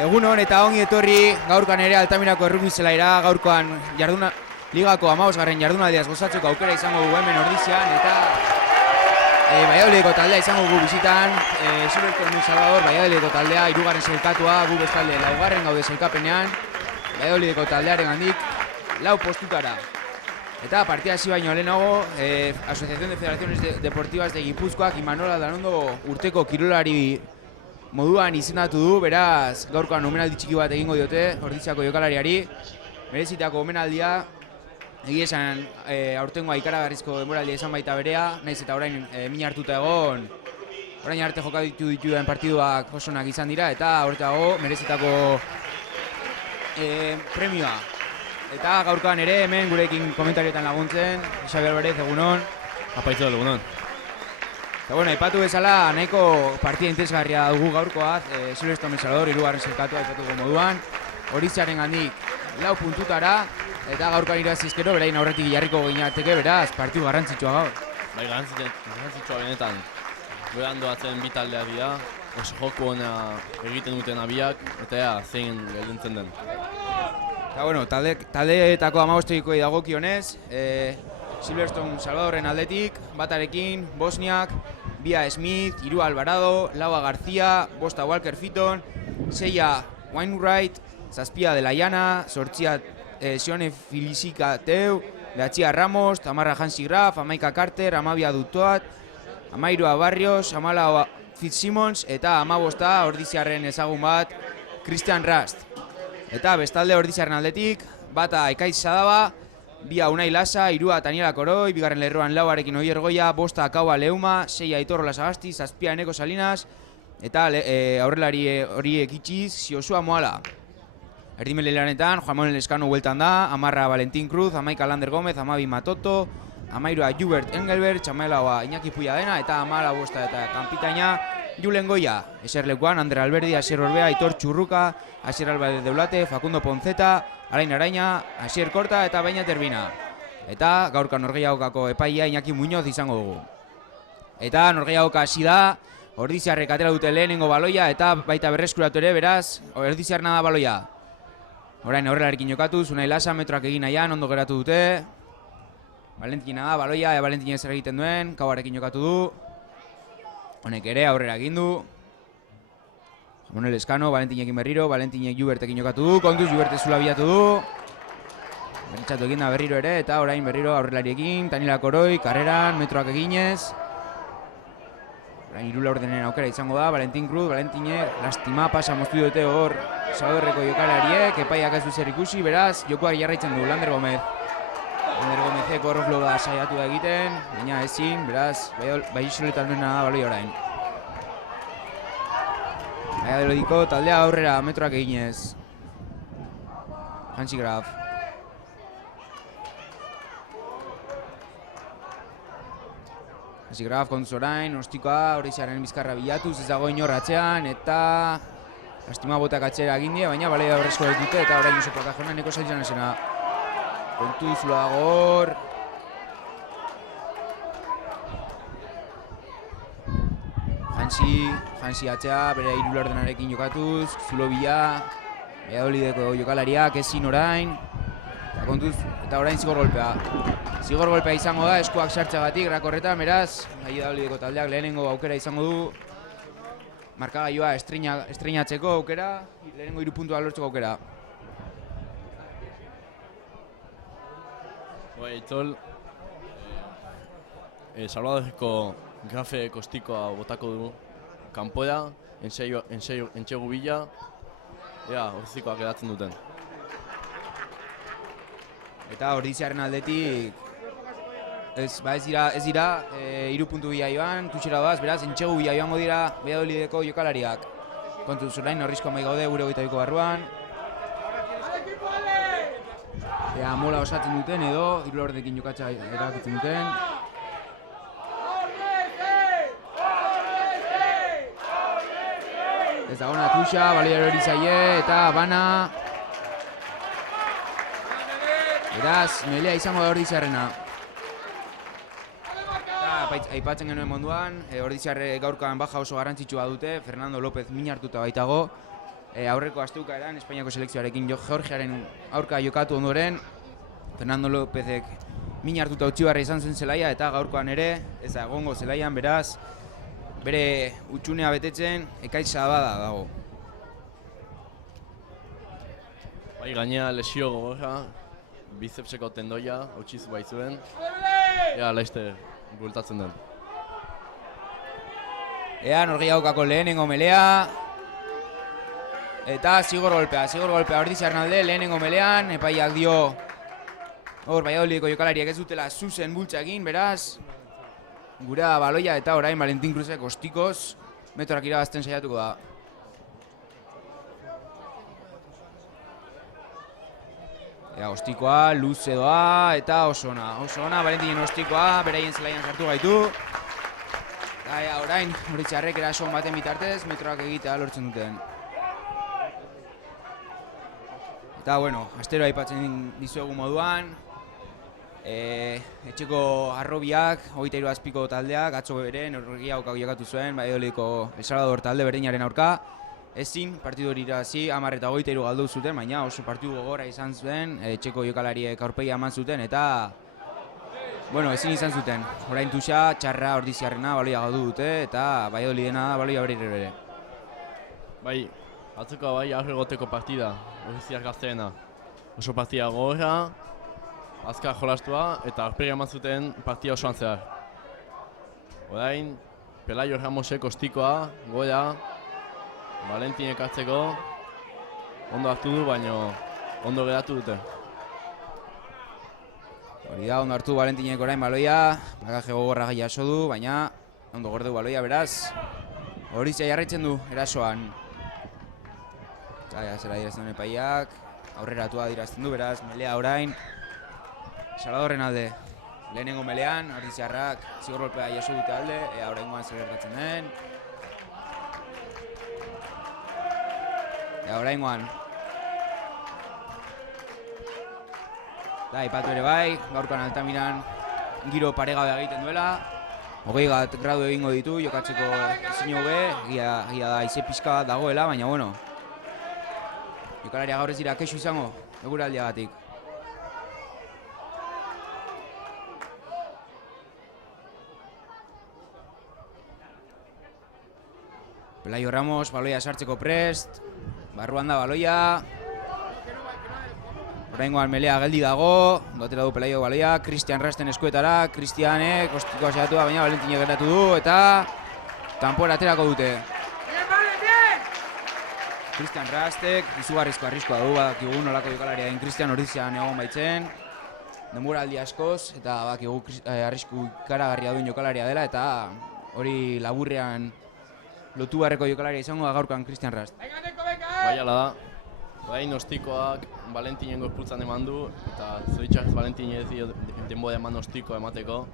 Egunon eta ongi etorri gaurkoan ere Altamirako errugbi zelaira, gaurkoan ligako 15. jardunaldiaz gozatzeko aukera izango dugu hemen Ordizian eta Valladolideko taldea izango dugu bisitan, Silverstone Salvador, Valladolideko taldea, 3. sailkatua, gu bestalde 4. gaude sailkapenean, Valladolideko taldearen handik 4 postutara. Eta partida hasi baino lehenago, Asociación de Federaciones Deportivas de Gipuzkoak Imanola Danondo urteko kirolari moduan izendatu du, beraz gaurkoan omenaldi txiki bat egingo diote Ordiziako jokalariari. Merezitako omenaldia, egia esan aurtengoa ikaragarrizko denboraldia izan baita berea, naiz eta orain min hartuta egon, orain arte jokatu dituen partiduak osonak izan dira, eta horretago merezitako premioa. Eta gaurkoan ere hemen gurekin komentarioetan laguntzen, Xabi Alvarez, egunon. Apaitzo, egunon. Eta bueno, aipatu bezala nahiko partida interesgarria dugu gaurkoaz, Silverstone Salvador 3. sailkatua aipatuko moduan, Ordiziaren gandik 4 puntutara, eta gaurkoan irazizkero berain aurretik jarriko ginateke, beraz, partidu garrantzitsua gaur. Bai, garrantzitsua benetan. Goean doatzen bi taldeak dira, oso joku ona egiten duten abiak, eta zein gelditzen den. Eta bueno, taldeetako 15 dagokionez, Silverstone Salvadorren aldetik, batarekin, Bosniak, 2 Smith, 3 Alvarado, 4 García, 5 Walker Fitton, 6 Wainwright, 7 De La Llana, 8 Sione Filisica Teu, 9 Ramos, 10 Hansi Graf, 11 Carter, 12 Dutoat, 13 Barrios, 14 Fitzsimmons, eta 15 Ordiziarren ezagun bat, Christian Rast. Eta bestalde Ordiziarren aldetik, bata Ekaiz Sadaba, 2 Unai Lasa, 3 Daniela Koroi, 2. lerroan 4 Oier Goia, 5 Akaua Leuma, 6 Aitor Lasagasti, 7 Eneko Salinas, eta aurrelari horiek itxiz, Josua Moala. Erdimele lanetan, Juan Manuel Escano bueltan da, 10 Valentín Cruz, 11 Lander Gómez, 12 Matoto, 13 Jubert Engelbert, 14 Iñaki Puyadena, eta 15 eta kanpitaina Julen Goia. Eserlekuan, Ander Alberdi, Asier Orbea, Aitor Txurruka, Asier Alvarez Deulate, Facundo Ponzeta, Alain Araina, Asier Korta eta Baina Terbina. Eta gaurka norgehiagokako epaia Iñaki Muñoz izango dugu. Eta norgehiagoka hasi da, Ordiziarrek atera dute lehenengo baloia eta baita berreskuratu ere, beraz, Ordiziarna da baloia. Orain aurrelarekin jokatuz, Unai Lasa metroak egin nahian, ondo geratu dute. Valentina da baloia, Valentina zer egiten duen, Kauarekin jokatu du. Honek ere aurrera egin du. Manuel Escano, Valentinekin berriro, Valentinek Jubertekin jokatu du, kontuz Juberte zula bilatu du. Bentsatu egin da berriro ere, eta orain berriro aurrelariekin, Daniela Koroi, karreran, metroak eginez. Orain 3 laurdenen aukera izango da, Valentín Cruz, Valentinek, lastima pasa moztu dute hor Salvadorreko jokalariek, epaiak ez du zer ikusi, beraz, jokoak jarraitzen du, Lander Gómez. Lander Gómezek horroflo da saiatu da egiten, baina ezin, beraz, bai isoletan duena da baloi orain. Valladolidiko taldea aurrera metroak eginez. Hansi Graf. Hansi Graf kontuz orain, ostikoa, Ordiziarren bizkarra bilatuz, ez dago inor atzean, eta lastima botak atzera egin die, baina baleia horrezko dute, eta orain Josep Akajona neko zailtzen esena. Kontuz zula dago hor. Hansi atzea, bere 3 laurdenarekin jokatuz, zulo bila, Valladolideko jokalariak ezin orain, eta kontuz, eta orain zigor golpea. Zigor golpea izango da, eskuak sartxagatik, rakorretan, beraz, Valladolideko taldeak lehenengo aukera izango du, markagailua estreinatzeko aukera, lehenengo 3 puntua lortzeko aukera. Bai, Itzol, Salvadorreko Grafe kostikoa botako du kanpoera, entxegu bila, Ordiziakoak edatzen duten. Eta Ordiziarren aldetik, ez dira 3 puntu bila joan, tutxera doaz, beraz, entxegu bila joango dira Valladolideko jokalariak. Kontuz orain, horrizko amai gaude, gure 22ko barruan. Mola osatzen duten edo, 3 laurdenekin jokatza erabakitzen duten. Ez da ona tuxa, baliar hori zaie, eta bana. Beraz, melea izango da Ordiziarrena. Aipatzen genuen munduan, Ordiziarre gaurkoan baja oso garrantzitsua dute, Fernando López min hartuta baitago. aurreko asteukaeran Espainiako selekzioarekin Georgiaren aurka jokatu ondoren, Fernando Lópezek min hartuta utzi barra izan zen zelaia eta gaurkoan ere ez da egongo zelaian, beraz bere utxunea betetzen Ekaitz Sabada dago. Bai, gainea lesio gogorra, bicepseko tendoia, hautsi baitzuen. Ea laizte bueltatzen den. Ea norgehiagokako lehenengo melea. Eta zigor golpea Ordiziarren alde lehenengo melean, epaiak dio hor Valladolideko jokalariek ez dutela zuzen bultza egin, beraz gura baloia eta orain Valentin Cruzek ostikoz metroak irabazten saiatuko da. Ea, ostikoa, luze doa eta oso ona Valentinen ostikoa, beraien zelaian sartu gaitu. Eta orain Ordiziarrek eraso baten bitartez metroak egitea lortzen duten. Eta bueno, astero aipatzen dizuegu moduan, etxeko Harrobiak, 23 azpiko taldeak, atzo bere norgehiagoka jokatu zuen, Valladolideko El Salvador talde berdinaren aurka. Ezin, partidu hori irabazi, 10 eta 23 galdu zuten, baina oso partidu gogorra izan zuen, etxeko jokalariek aurpegia eman zuten, eta bueno, ezin izan zuten. Orain tuxa, txarra Ordiziarrena baloia galdu dute, eta Valladolidena da baloia bere. Bai, atzeko bai aurregoteko partida, Ordiziar gazteena. Oso partida gogorra, azkar jolastua eta aurpegia eman zuten partida osoan zehar. Orain, Pelayo Ramosek ostikoa, goia, Valentinek hartzeko, ondo hartu du, baina ondo geratu dute. Hori da, ondo hartu Valentinek orain baloia, plakaje gogorra jaso du, baina ondo gorde du baloia, beraz Ordizia jarraitzen du erasoan. Eta zera dirazten duen epaiak, aurreratua dirazten du, beraz melea orain Salvadorren alde. Lehenengo melean, Ordiziarrak zigor golpea jaso dute alde, ea oraingoan zer gertatzen den. Ea oraingoan. Da, ipatu ere bai, gaurkoan Altamiran giro paregabea egiten duela. 20 gradu egingo ditu, jokatzeko ezin hobe, egia da haize pixka bat dagoela, baina bueno. Jokalaria gaur ez dira kexu izango, eguraldiagatik. Pelayo Ramos, baloia sartzeko prest, barruan da baloia. Oraingoan melea geldi dago, dotera du Pelayo baloia, Cristian Rasten eskuetara, Cristianek ostikoa saiatu da, baina Valentinek gertatu du, eta kanpora aterako dute. Cristian Rastek, izugarrizko arriskoa du, badakigu nolako jokalaria den Cristian Ordizian egon baitzen. Denboraldi askoz, eta badakigu arrisku ikaragarria duen jokalaria dela, eta hori laburrean lotu beharreko jokalaria izango da gaurkoan Cristian Rast. Bai ala da, orain ostikoak Valentinen gorputzan eman du, eta zoritxak Valentinen ez dio denbora eman ostikoa emateko,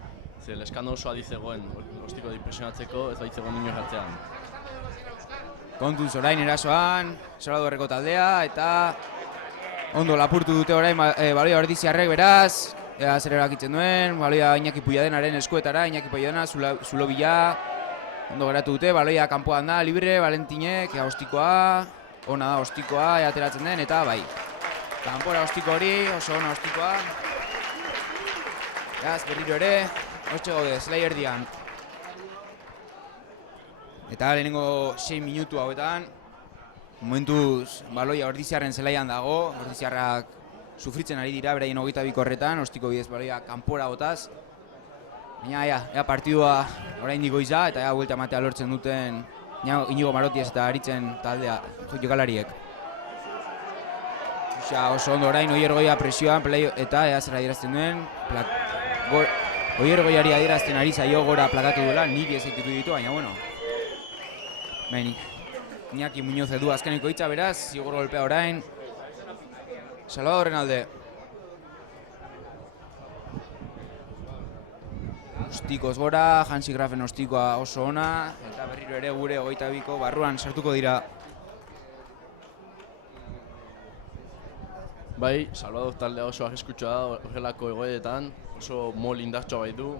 ze leskano osoa dizegoen ostiko impresionatzeko, ez baitzegoen nino jartzean. Kontuz orain erasoan, Salvadorreko taldea, eta ondo lapurtu dute orain baloia Ordiziarrek beraz, ea zer erakitzen duen, baloia Iñaki Pulladenaren eskuetara, Iñaki Pulladena, zulo bila, ondo geratu dute, baloia kanpoan da, libre, Valentinek, ea ostikoa, ona da ostikoa, ea ateratzen den, eta bai. Kanpora ostiko hori, oso ona ostikoa. Beraz, berriro ere, hortxe gaude, zelai erdian. Eta lehenengo 6 minutu hauetan, momentuz baloia Ordiziarren zelaian dago, Ordiziarrak sufritzen ari dira, beraien 22 horretan, ostiko bidez baloia kanpora botaz. Baina ea partidua oraindik goiza eta ea buelta ematea lortzen duten Inigo Marotiez eta Aritzen taldea jokalariek. Oso ondo orain Oier Goia presioan eta ea zer adierazten duen. Oier Goiari adierazten ari zaio gora plakatu duela, niri ez ekitu ditu, baina bueno. Iñaki Muñoz edu azkeneko hitza beraz, zigor golpea orain. Salvadorren alde. Ostikoz gora, Hansi Grafen ostikoa oso ona, eta berriro ere gure 22ko barruan sartuko dira. Bai, Salvador taldea oso arriskutsua da horrelako egoeretan, oso mol indartsua bai du,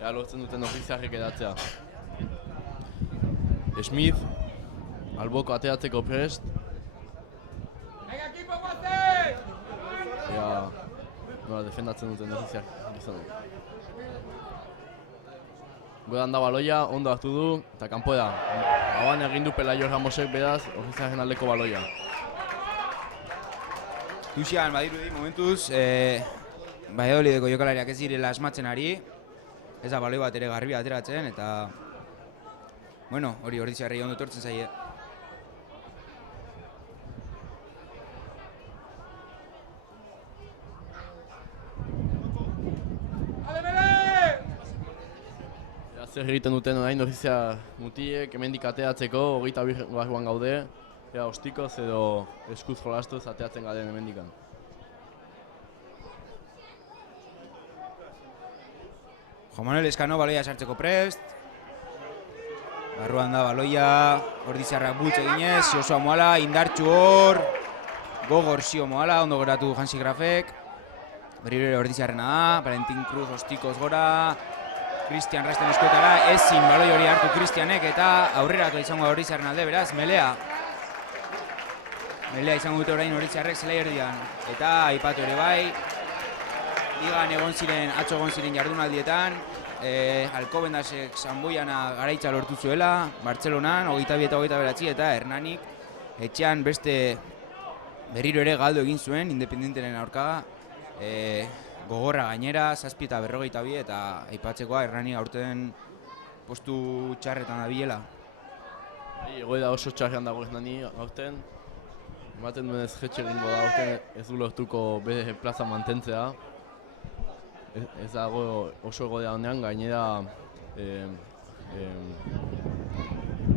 ea lortzen duten Ordiziarrek edatzea. Smith, alboko ateratzeko prest, nola defendatzen duten notiziak gizonek. Godan da baloia, ondo hartu du, eta kanpo da. Hauan egin du Pelaio Ramosek beraz, ofizialen aldeko baloia. Tuxian, badirudi, momentuz, Valladolideko jokalariak ez direla asmatzen ari, ez da baloi bat ere garbi ateratzen, eta bueno, hori Ordiziarrei ondo etortzen zaie. Zer egiten duten orain Ordiziar mutiek hemendik ateatzeko, 22 barruan gaude, ea ostikoz edo eskuz jolastuz ateatzen garen hemendikan. Juan Manuel Escano baloia sartzeko prest. Barruan da baloia, Ordiziarrak bultz eginez, Joshua Moala, indartxu hor, gogor Xio Moala, ondo geratu Hansi Grafek. Berriro ere Ordiziarrena da, Valentin Cruz ostikoz gora, Cristian Rasten eskuetara, ezin baloi hori hartu Cristianek eta aurreratu izango da Ordiziarren alde, beraz, Melea. Melea izango dute orain Ordiziarrek zelai erdian. Eta aipatu ere bai, igan atzo egon ziren jardunaldietan, Alcobendasek Sanboiana garaitza lortu zuela, Bartzelonan, 22 eta 29, eta Hernanik etxean beste berriro ere galdu egin zuen, Independenteren aurkaga, gogorra gainera, 7 eta 42, eta aipatzekoa Hernanik aurten postu txarretan da bilela. Egoera oso txarrean dago Hernani aurten, ematen duenez jetxe egingo da aurten ez du lortuko bere plaza mantentzea. Ez dago oso egoera honean, gainera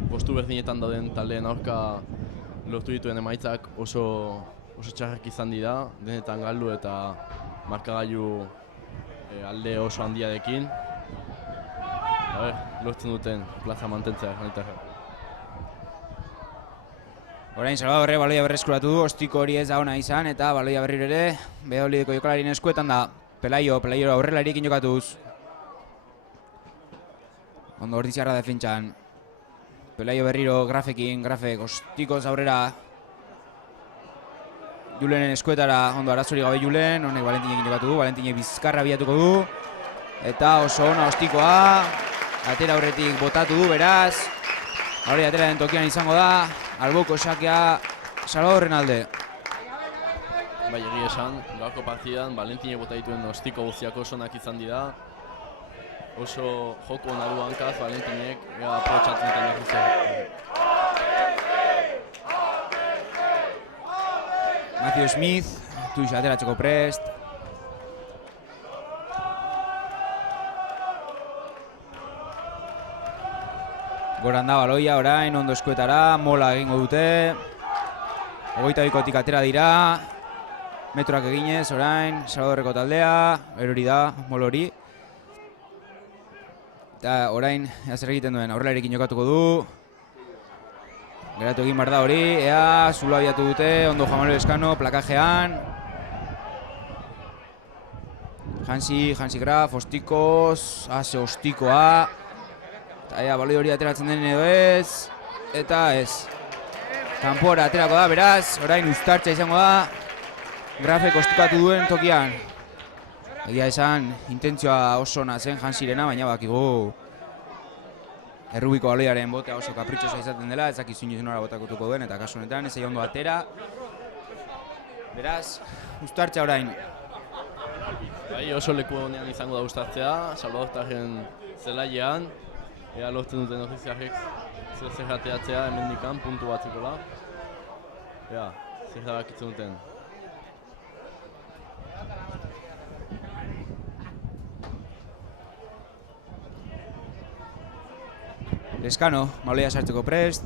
postu berdinetan dauden taldeen aurka lortu dituen emaitzak oso txarrak izan dira, denetan galdu eta markagailu alde oso handiarekin. Lortzen duten plaza mantentzea Hernitarrak. Orain Salvadorre baloia berreskuratu du, ostiko hori ez da ona izan eta baloia berriro ere Valladolideko jokalarien eskuetan da. Pelaio aurrelariekin jokatuz. Ondo Ordiziarra defentsan. Pelaio berriro Grafek ostikoz aurrera. Julenen eskuetara, ondo arazori gabe Julen, honek Valentinekin jokatu du, Valentinek bizkarra biatuko du. Eta oso ona ostikoa, atera aurretik botatu du beraz. Hori atera den tokian izango da, alboko sakea Salvadorren alde. Bai, egia esan, gaurko partidan Valentinek bota dituen ostiko guztiak oso onak izan dira. Oso joko ona du hankaz Valentinek, ega aprotxatzen duten erruzea. Matthew Smith, tuix ateratzeko prest. Goran da baloia orain, ondo eskuetara, mola egingo dute. 22kotik atera dira. Metroak eginez orain, Salvadorreko taldea, erori da, mol hori. Eta orain, zer egiten duen, aurrelarekin jokatuko du. Geratu egin behar da hori, ea, zulo abiatu dute, ondo Juan Manuel Escano, plakajean. Hansi Graf, ostikoz, ase ostikoa. Eta ea, baloi hori ateratzen den edo ez. Eta ez. Kanpora aterako da, beraz, orain uztartza izango da. Grafek ostikatu duen tokian. Egia esan, intentzioa oso ona zen Hansirena, baina bakigu errubiko baloiaren botea oso kapritxosa izaten dela, ez dakizu inoiz nora botakutuko duen, eta kasu honetan ez ondo atera. Beraz, uztartza orain. Bai, oso leku honean izango da uztartzea, Salvadortarren zelaian. Ea lortzen duten Ordiziarrek zer ateatzea hemendikan, puntu batzukola. Ea, zer erabakitzen duten. Escano, baloia sartzeko prest.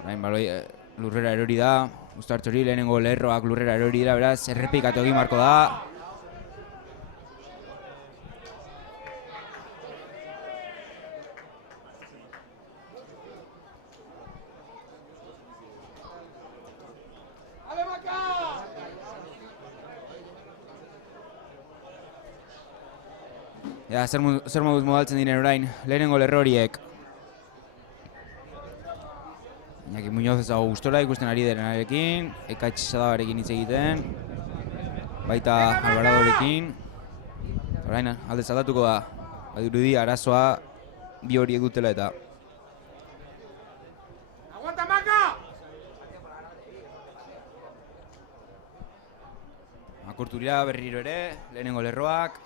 Orain baloia lurrera erori da. Uztartze hori lehenengo lerroak lurrera erori dira, beraz, errepikatu egin marko da. Ja, zer moduz modaltzen diren orain, lehenengo lerro horiek. Iñaki Muñoz ez dago gustora ikusten ari denarekin, Ekaitz Sadabarekin hitz egiten, baita Alvaradorekin. Orain alde aldatuko da, badirudi arazoa bi horiek dutela eta. Aguanta, Maca! Makurturia berriro ere, lehenengo lerroak.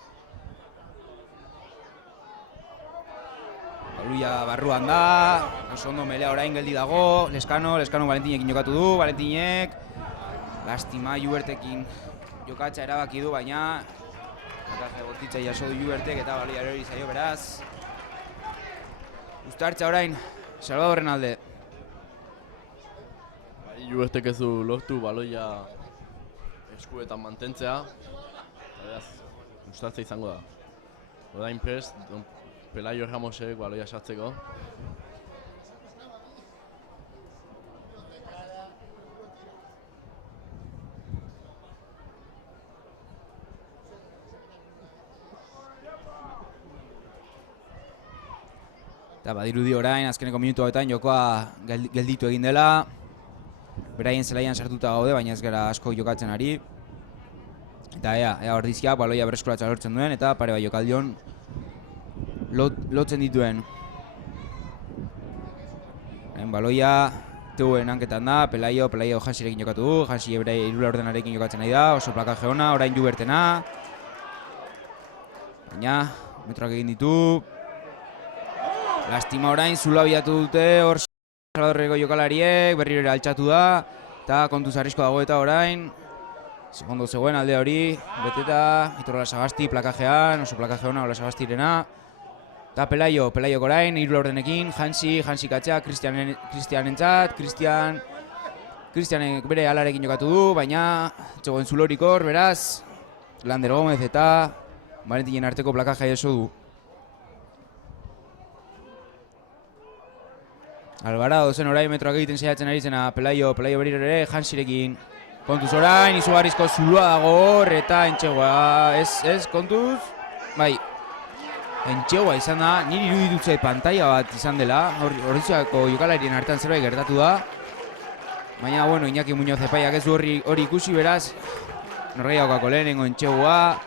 Baluia barruan da, oso ondo melea orain geldi dago, Leskano Valentinekin jokatu du, Valentinek lastima Jubertekin jokatza erabaki du, baina plakaje bortitza jaso du Jubertek eta Baluia erori zaio beraz. Uztartza orain, Salvadorren alde. Jubertek ez du lortu baloia eskuetan mantentzea, beraz, uztartza izango da. Orain prest, Pelaio Ramosek baloia sartzeko. Eta badirudi orain, azkeneko minutu hauetan jokoa gelditu egin dela. Beraien zelaian sartuta gaude, baina ez gara asko jokatzen ari. Eta ea ordizkiak baloia berreskuratza lortzen duen, eta pare bai jokaldion lotzen dituen. Baloia teuen hanketan da, Pelaio Jansirekin jokatu du, Jansi bere irula ordenarekin jokatzen nahi da, oso plakaje ona, orain Jubertena. Baina, metroak egin ditu. Lastima orain, zula biatu dute, hor Salvadorreko jokalariek, berriro ere altxatu da, eta kontuz arrisko dago eta orain. Segondo zegoen alde hori, beteta, Itor Olasagasti plakajean, oso plakaje ona Olasagastirena. Eta Pelaio orain, irula ordenekin, Jansi katzea, Kristianentzat, Kristianek bere alarekin jokatu du, baina txegoen zulorik hor, beraz, Lander Gomez eta Valentinen arteko plakaja jaso du. Alvarado zen orain metroak egiten saiatzen ari zena Pelaio berriro ere, Jansirekin. Kontuz orain, izugarrizko zuloa dago hor, eta entxegoa, ez kontuz, bai. Entxegoa izan da, niri iruditutze pantalla bat izan dela, horretzuako jokalarien artean zerbait gertatu da. Baina, bueno, Iñaki Muñoz epaiak ez du hori ikusi beraz, norgehiagokako lehenengo entxegoa,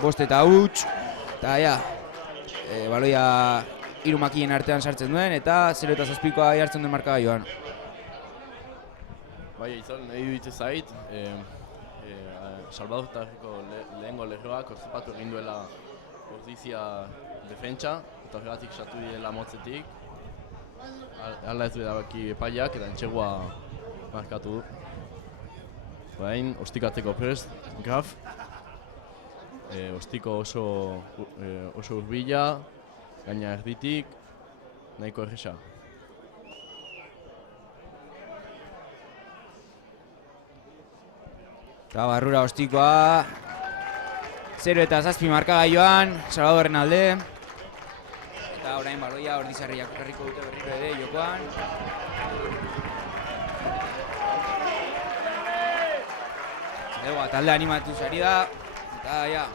5 eta huts, eta baloia 3 makinen artean sartzen duen, eta 0 eta 7koa jartzen duen markagailuan. Bai, izan, nahi dut zait, Salvadortarreko lehengo lerroak oztopatu egin duela Ordizia defentsa, eta horregatik sartu direla motzetik. Hala ez du edabaki epaiak eta entxegoa markatu du. Orain, ostikatzeko prest, Graf. Ostiko oso hurbila, gaina erditik, nahiko erresa. Eta barrura ostikoa, 0 eta 7 markagailuan, Salvadorren alde. Eta orain baloia Ordizarriak jarriko dute berriro ere jokoan. Talde animatuz ari da, eta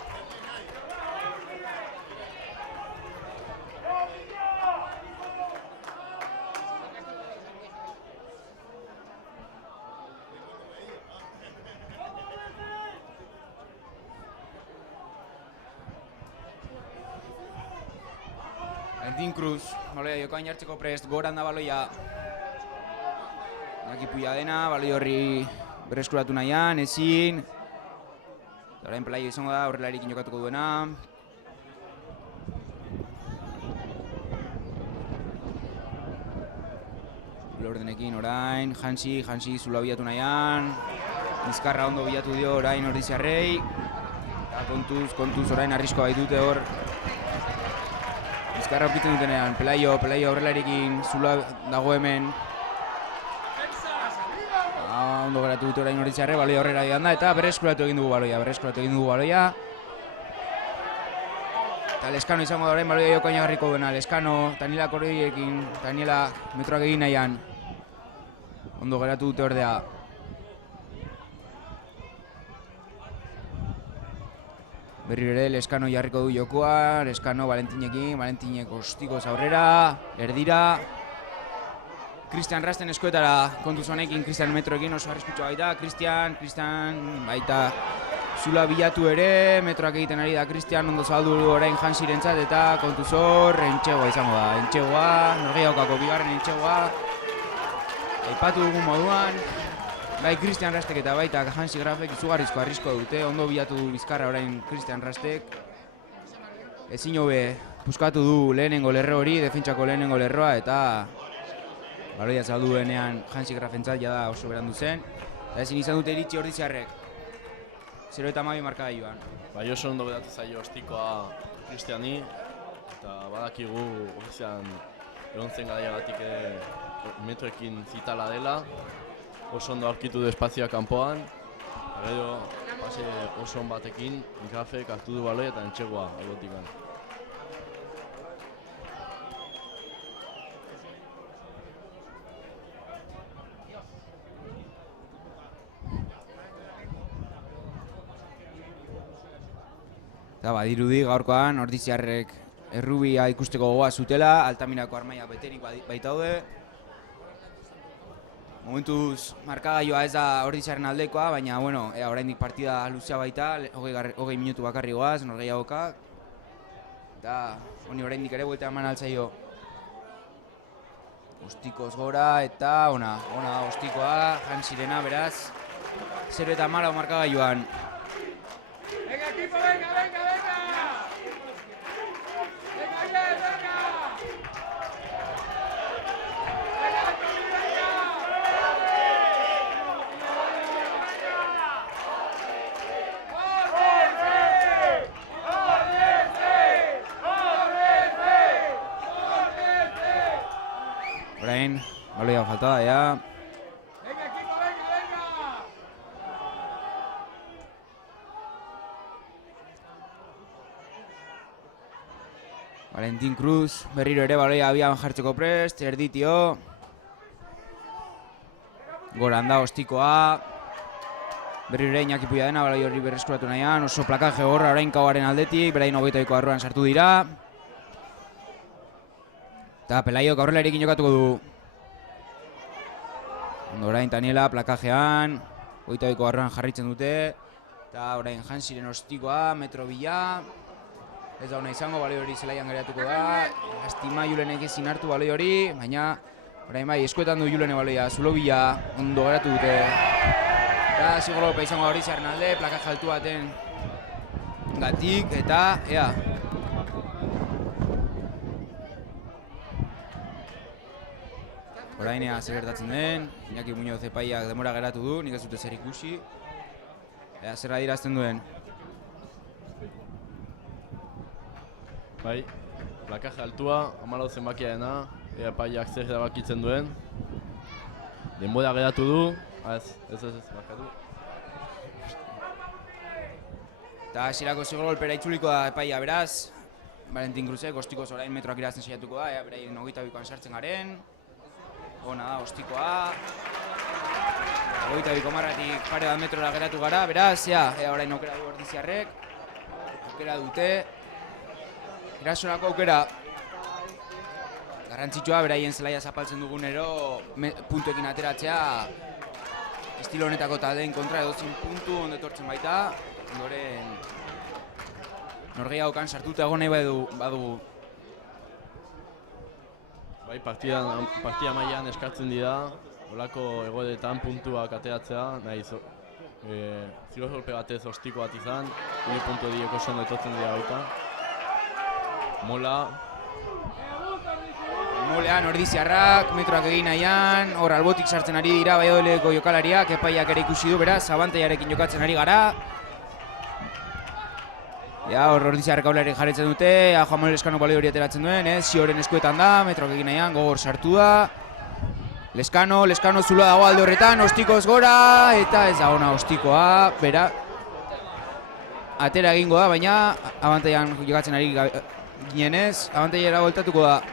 Valentin Cruz, baloia jokoan jartzeko prest, goran da baloia. Iñaki Puiadena, baloi horri berreskuratu nahian, ezin. Orain Pelaio izango da, aurrelarikin jokatuko duena. Ordenekin orain, Jansi zula bilatu nahian. Bizkarra ondo bilatu dio orain Ordiziarrei. Eta kontuz orain arriskoa baitute hor. Bizkarra aurkitzen dutenean, Pelaio aurrelarikin zula dago hemen. Ondo geratu dute orain Ordiziarre, baloia horrela joan da, eta berreskuratu egin dugu baloia. Eta Leskano izango da orain baloia jokoan jarriko duena, Leskano, Daniela Korriekin, Daniela metroak egin nahian. Ondo geratu dute ordea. Berriro ere Leskano jarriko du jokoa, Leskano Valentinekin, Valentinek ostikoz aurrera, erdira. Cristian Rasten eskuetara kontuz honekin, Cristian metroekin oso arriskutsua baita, Cristian baita zula bilatu ere, metroak egiten ari da Cristian, ondo zabaldu orain Hansirentzat eta kontuz hor, entxegoa izango da, entxegoa, Norgehiagokako bigarren entxegoa, aipatu dugun moduan, bai Cristian Rastek eta baita Hansi Grafek izugarrizko arriskoa dute, ondo bilatu du bizkarra orain Cristian Rastek, ezin hobe puskatu du lehenengo lerro hori, defentsako lehenengo lerroa eta baloia zabaldu denean Hansi Grafentzat jada oso berandu zen, eta ezin izan dute iritsi Ordiziarrek. 0-12 markagailuan. Bai oso ondo geratu zaio ostikoa Cristiani, eta badakigu ofizian egon zen garaiagatik metroekin zitala dela, oso ondo aurkitu du espazioa kanpoan, eta gero pase oso on batekin Grafek hartu du baloia eta entxegoa albotikan. Eta badirudi gaurkoan Ordiziarrek errubia ikusteko gogoa zutela, Altamirako armaia beterik baitaude. Momentuz markagailua ez da Ordiziarren aldekoa, baina bueno, oraindik partida luzea baita, 20 minutu bakarri goaz, Norgehiagokak. Eta honi oraindik ere buelta eman altzaio. Ostikoz gora eta ona da ostikoa, Hansirena beraz. 0-14 markagailuan. ¡Venga, equipo, venga! Orain, baloia faltada ya. ¡Venga, equipo, venga! Valentin Cruz, berriro ere baloia abian jartzeko prest, erditio. Goran da ostikoa. Berriro ere Iñaki Puiadena baloi hori berreskuratu nahian, oso plakaje gorra orain kauaren aldetik, berain 22ko arruan sartu dira. Eta Pelaiok aurrelarekin jokatuko du. Orain Daniela plakajean, 22ko arruan jarritzen dute. Eta orain Hansiren ostikoa, metro bila. Ez da hona izango, baloi hori zelaian geratuko da. Astima Julenek ezin hartu baloi hori, baina orain bai, eskuetan du Julene baloia, zulo bila ondo geratu dute. Eta zigolopa izango hori zaren alde, plakaje altu baten gatik, eta ea. Orain ea zer gertatzen den, Iñaki Muñoz epaiak demora geratu du, nik ez dute zer ikusi. Ea zer adierazten duen. Bai, plakaje altua, 14 zenbakia dena, epaiak zer erabakitzen duen. Denbora geratu du, ez, markatu. Eta hasierako zigolpera itzuliko da epaia beraz. Valentin Cruzek ostikoz orain metroak irazten saiatuko da, beraien 22koan sartzen garen. Ona da ostikoa. 22ko marratik pare bat metrora geratu gara, beraz, orain aukera du Ordiziarrek. Aukera dute. Erasorako aukera. Garrantzitsua beraien zelaia zapaltzen dugunero puntuekin ateratzea. Estilo honetako taldeen kontra edozein puntu ondo etortzen baita. Ondoren Norgehiagokan sartuta egon nahi badugu. Bai, partida mailan eskartzen dira, olako egoeretan puntuak ateratzea, nahi zigorgolpe batez ostiko bat izan, 1 puntu dieko oso ondo etortzen dira baita. Molean Ordiziarrak, metroak egin nahian, hor albotik sartzen ari dira Valladolideko jokalariak, epaiak ere ikusi du beraz, abantaiarekin jokatzen ari gara. Hor Ordiziarrek aurreari jarretzen dute, Juan Manuel Leskano baloi hori ateratzen duen, Zioren eskuetan da, metroak egin nahian, gogor sartu da. Leskano zuloa dago alde horretan, ostikoz gora, eta ez da ona ostikoa, bera. Atera egingo da, baina abantaian jokatzen ari ginenez, abantaiera voltatuko da.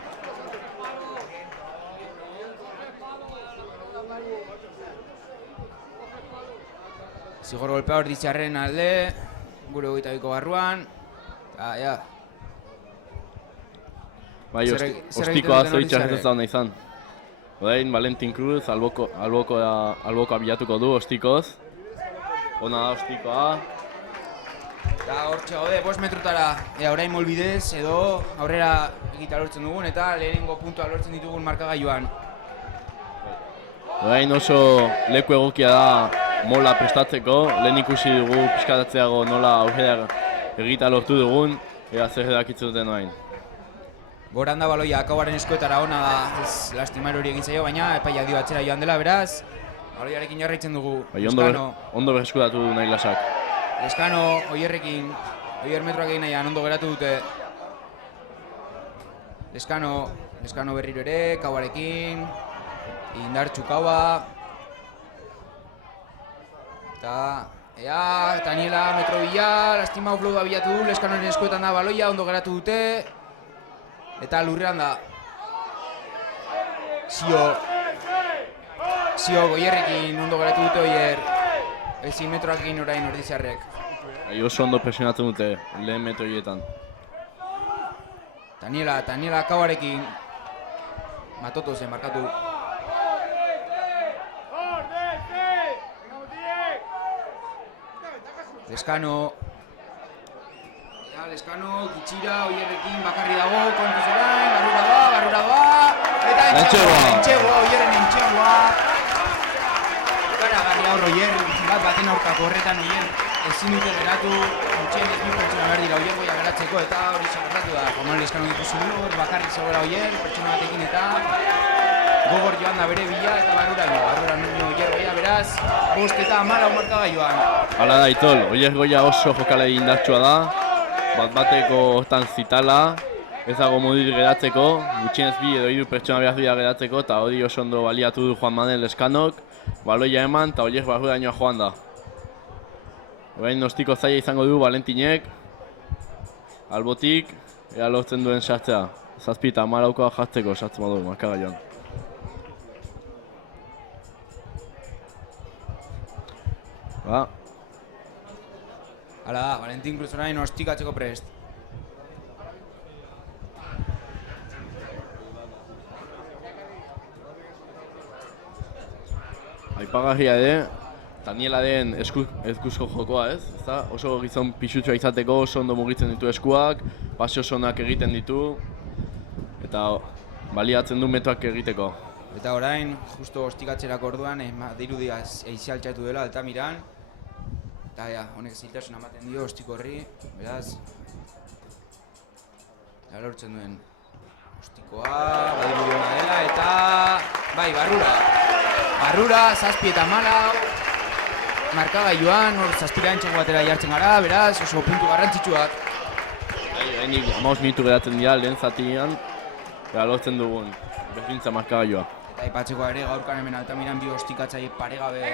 Zigor golpea Ordiziarren alde, gure 22ko barruan, eta Bai, ostikoa zoitxar ez da hona izan. Orain Valentin Cruz albokoa bilatuko du ostikoz. Ona da ostikoa. Eta hortxe gaude, 5 metrotara orain molbidez edo aurrera egitea lortzen dugun eta lehenengo puntua lortzen ditugun markagailuan. Orain oso leku egokia da mola prestatzeko, lehen ikusi dugu pixkatatzeago nola aurrera egitea lortu dugun, ea zer edakitzen duten orain. Goran da baloia akabaren eskuetara ona da, ez lastimar hori egin zaio, baina epaiak dio atzera joan dela, beraz, baloiarekin jarraitzen dugu. Ondo berreskuratu du nahi lasak. Leskano, Oierrekin, Oier metroak egin nahian, ondo geratu dute. Leskano berriro ere, Kauarekin, indartxu Kaua. Eta, Daniela metro bila, lastima ofloa bilatu du, Leskanoren eskuetan da baloia, ondo geratu dute. Eta lurrean da. Zio Oierrekin ondo geratu dute Oier. Ezin metroak egin orain Ordizarrek. Oso ondo presionatzen dute lehen metro horietan. Daniela Kauarekin. Matoto zen markatu. Leskano, Kitxira, Oierrekin bakarri dago, kontuz orain, barrura doa, eta entxegoa, Oierren entxegoa. Garagarri aurro Oier, baten aurkako horretan Oier ezin dute geratu, gutxien 10.000 pertsona behar dira Oier goia geratzeko eta hori gertatu da. Joman Leskano dituzu hor, bakarri zegoela Oier, pertsona batekin eta gogor joan da bere bila eta barrura nuen Oier goia beraz, 5 eta 14 markagailuan. Hala da Itol, Oier goia oso jokalari indartsua da. Bateko hortan zitala, ez dago modurik geratzeko, gutxienez 2 edo 3 pertsona behar dira geratzeko eta hori oso ondo baliatu du Juan Manuel Leskanok, baloia eman eta Oier barrurainoa joan da. Orain ostiko zaila izango du Valentinek, albotik, ea lortzen duen sartzea. 7 eta 14 jartzeko sartzen modu markagailuan. Hala da, Valentin Cruz orain ostikatzeko prest. Aipagarria ere, Daniela den eskuzko jokoa ez? Oso gizon pixutsua izateko, oso ondo mugitzen ditu eskuak, pase oso onak egiten ditu, eta baliatzen du metroak egiteko. Eta orain, justo ostikatzerako orduan, dirudi eizi altxatu dela Altamiran. Eta honek ziltasun ematen dio ostiko horri, beraz. Eta lortzen duen ostikoa, badirudi hona dela, eta bai, barrura, 7 eta 14. Markagailuan, hor 7 antxeko batera jartzen gara, beraz, oso puntu garrantzitsuak. Hainik 15 minutu geratzen dira lehen zatian, eta lortzen dugun, berdintza markagailua. Eta aipatzekoa ere gaurkan hemen Altamiran 2 ostikatzai paregabe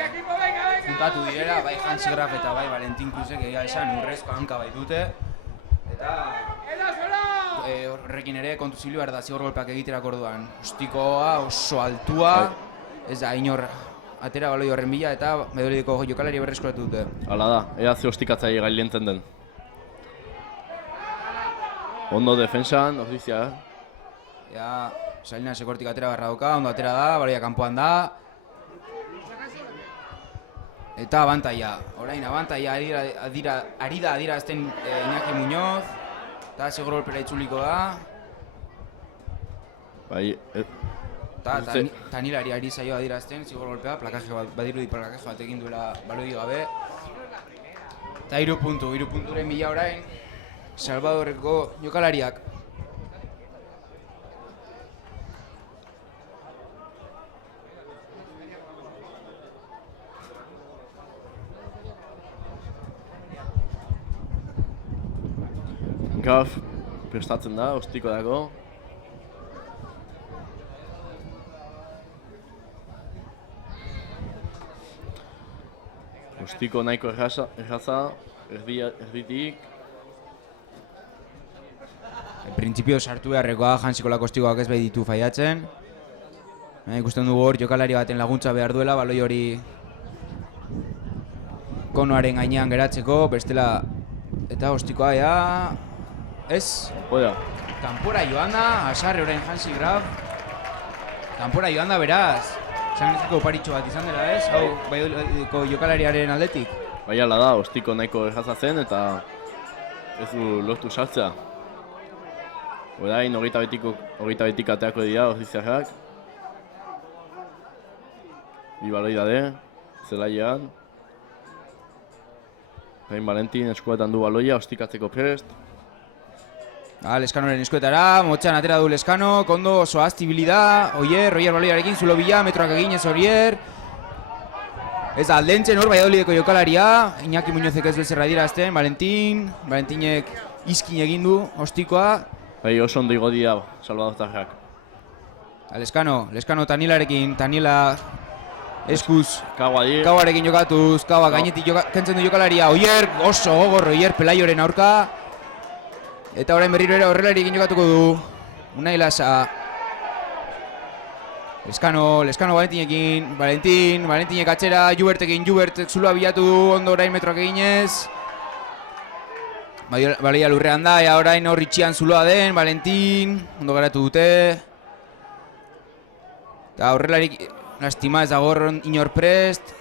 juntatu direla, bai Hansi Graf eta bai Valentin Cruzek egia esan urrezko hanka bai dute. Eta horrekin ere kontu zilu behar da zigor golpeak egiterako orduan. Ostikoa oso altua, ez da inor atera baloi horren bila eta Medolediko jokalari berreskuratu dute. Hala da, ea ze ostikatzai gailienten den. Ondo defensan, Ordizia. Salinas ekortik atera barra doka, ondo atera da, baloia kanpoan da. Eta abantaia, orain abantaia ari da adierazten Iñaki Muñoz. Eta zigor golpera itzuliko da. Bai, eta Tanilari ari zaio adierazten zigor golpea, badirudi plakaje bat egin duela baloi gabe. Eta 3 punturen bila orain, Salvadorreko jokalariak. Graf prestatzen da, ostiko dago. Ostiko nahiko erraza, erditik. Printzipio sartu beharrekoa, Hansikolako ostikoak ez behar ditu faiatzen. Ikusten dugu hor, jokalari baten laguntza behar duela, baloi hori konoaren gainean geratzeko, bestela eta ostikoa ez? Oda. Kanpora joan da, asarre orain Hansi Graf. Kanpora joan da beraz. Zanezko paritxo bat izan dela ez? Hau, Baiolideko jokalariaren aldetik. Bai ala da, ostiko nahiko erraza zen eta ez du lortu sartzea. Orain, hogeita betik ateako dira ordiziarrak. Bi baloi dade, zelaian. Gain Valentin eskuetan du baloia, ostikatzeko prest. Leskanoren eskuetara, motxan atera du Leskano, kondo oso aztibili da, Oier baloiarekin, zulo bila, metroak eginez Oier. Ez aldentzen hor, Baiolideko jokalaria, Iñaki Muñozek ez bezerra dirazten, Valentinek izkin egin du, ostikoa. Bai, oso ondo igo dira Salvadortarrak. Leskano Tanielarekin, Taniela eskuz, Kauarekin jokatuz, Kaua gainetik kentzen du jokalaria, Oier oso gogor, Oier Pelaioren aurka. Eta orain berriro ere horrelariekin jokatuko du, Unai Lasa. Leskano Valentinekin, Valentinek atzera, Jubertekin, Jubertek zuloa bilatu du, ondo orain metroak eginez. Baloia lurrean da, ea orain hor itxian zuloa den, Valentin, ondo garatu dute. Eta horrelarik, lastima ez dago inor prest.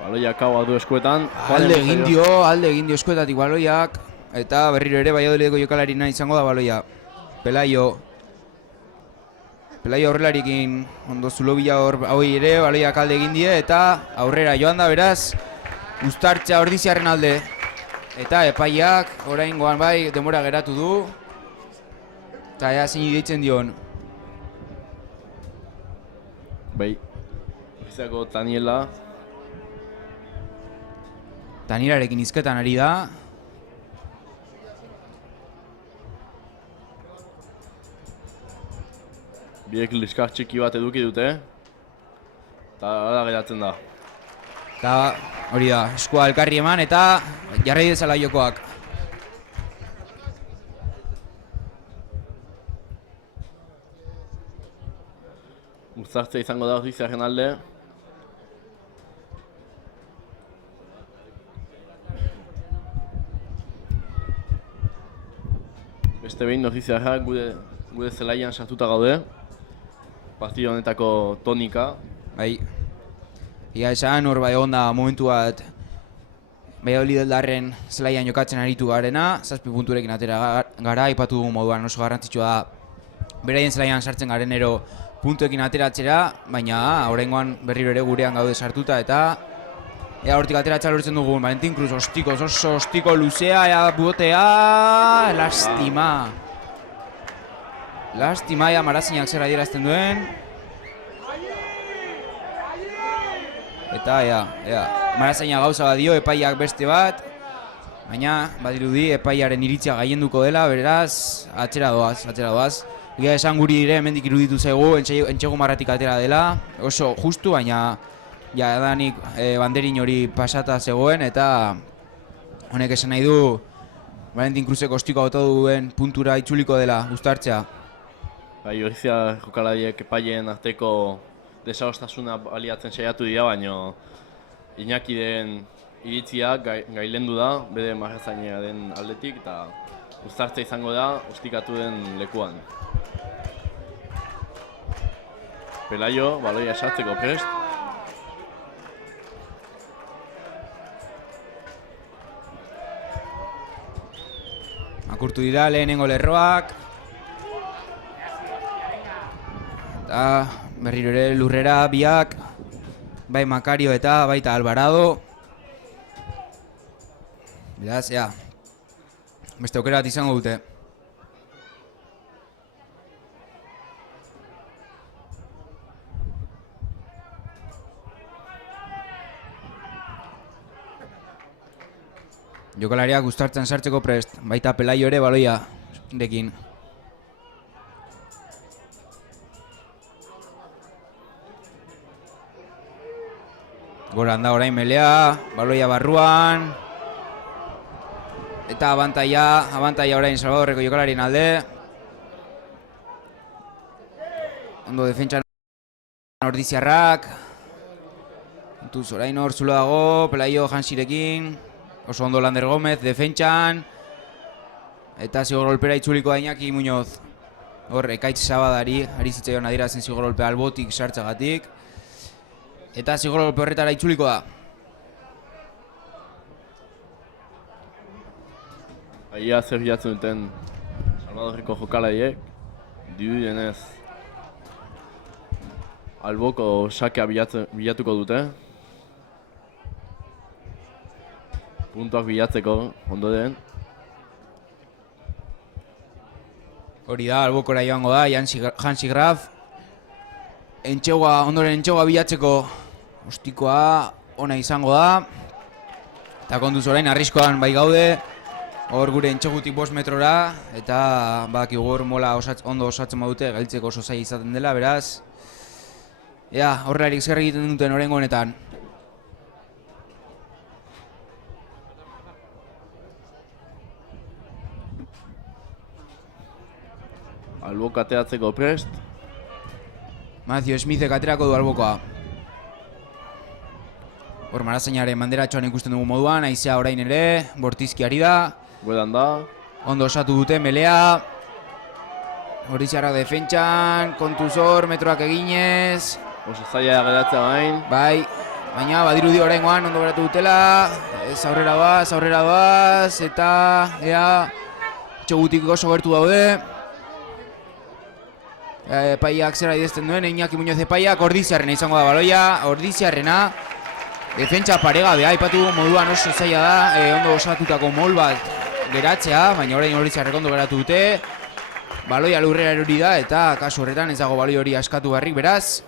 Baloia Kaua du eskuetan. Alde egin dio eskuetatik baloiak. Eta berriro ere Baiolideko jokalarina izango da baloia. Pelaio horrelarikin ondo zulo bila hori ere baloiak alde egin die eta aurrera joan da beraz Uztartza Ordiziarren alde. Eta epaiak oraingoan bai denbora geratu du. Eta ea zein deitzen dion. Bai, izako Taniela. Tanielarekin izketan ari da. Biek liskar txiki bat eduki dute. Eta hala geratzen da. Eta hori da, eskua elkarri eman eta jarrai dezala jokoak. Uztartzea izango da Ordiziarren alde. Beste behin Ordiziarrak gure zelaian sartuta gaude. Partido honetako tonika. Bai, ia esan hor bai onda momentu bat Baiolidarren zelaian jokatzen aritu garena, 7 punturekin atera gara, aipatu dugun moduan oso garrantzitsua da beraien zelaian sartzen garenero puntuekin ateratzera, baina oraingoan berriro ere gurean gaude sartuta eta ea hortik ateratza lortzen dugun, Valentin Cruz oso ostiko luzea, ea botea, Lastima, ea Marazinak zer adierazten duen. Eta ea, Marazina gauza bat dio, epaiak beste bat. Baina, badirudi, epaiaren iritzia gaienduko dela, beraz, atzera doaz. Egia esan guri ere hemendik iruditu zaigu, entxegu marratik atera dela. Oso justu, baina jadanik banderin hori pasata zegoen, eta honek esan nahi du Valentin Cruzeko ostiko auto duen puntura itzuliko dela, Uztartzea. Bai, Ordiziar jokalariek epaien arteko desadostasuna baliatzen saiatu dira, baina Iñakiren iritzia gailendu da, bere Marrazainaren aldetik, eta Uztartzea izango da, ostikatu den lekuan. Pelaio, baloia sartzeko prest. Makurtu dira lehenengo lerroak. Eta berriro ere lurrera biak, bai Makario eta baita Alvarado. Beraz, beste aukera bat izango dute. Jokalariak Uztartzen sartzeko prest, baita Pelaio ere baloia dekin. Goran da orain melea, baloia barruan. Eta abantaia orain Salvadorreko jokalarien alde. Ondo defentsan Ordiziarrak. Kontuz orain hor zulo dago, Pelaio Jansirekin. Oso ondo Lander Gomez defentsan. Eta zigor golpera itzuliko da Iñaki Muñoz. hor Ekaitz Zabadari ari zitzaion adierazten zigorolpe albotik sartzagatik. Eta zigorolpe horretara itzuliko da. Aia zer bilatzen duten Salvadorreko jokalaiek, dirudienez alboko sakea bilatuko dute. Puntuak bilatzeko ondoren. Hori da, albokora joango da, Hansi Graf. Ondoren entxegoa bilatzeko ostikoa ona izango da. Eta kontuz orain arriskoan bai gaude. Hor gure entxegutik 5 metrora. Eta badakigu hor mola ondo osatzen badute, geltzeko oso zaila izaten dela, beraz. Ea, horrelarik zer egiten duten oraingo honetan. Albok ateatzeko prest. Matthew Smithek aterako du albokoa. Hor Marazainaren banderatxoan ikusten dugu moduan, haizea orain ere, bortizki ari da. Buedan da. Ondo osatu dute melea. Horiziarra defentsan, kontuz hor, metroak eginez. Oso zaila geratzea bain. Bai, baina badirudi oraingoan ondo geratu dutela. Ez aurrera doaz, eta ea txogutik oso gertu daude. Epaiak zera idezten duen, Iñaki Muñoz epaiak, Ordiziarrena izango da baloia, Ordiziarrena. Defentsa paregabea, aipatu moduan oso zaila da, ondo osatutako mol bat geratzea, baina orain Ordiziarrek ondo geratu dute. Baloia lurrera erori da, eta kasu horretan ez dago baloi hori askatu barrik, beraz.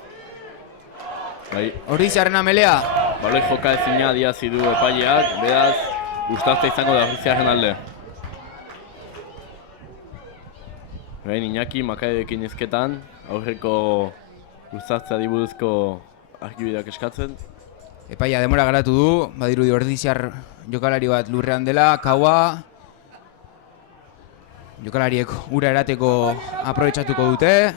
Bai. Ordiziarrena melea. Baloi joka ezina adierazi du epaileak, beraz, gustazte izango da Ordiziarren alde. Gain Iñaki Makaidekin izketan, aurreko gustaztea diburuzko argibideak eskatzen. Epaia demora garatu du, badirudi Ordiziar jokalari bat lurrean dela, Kaua. Jokalariek ura erateko aprobetxatuko dute.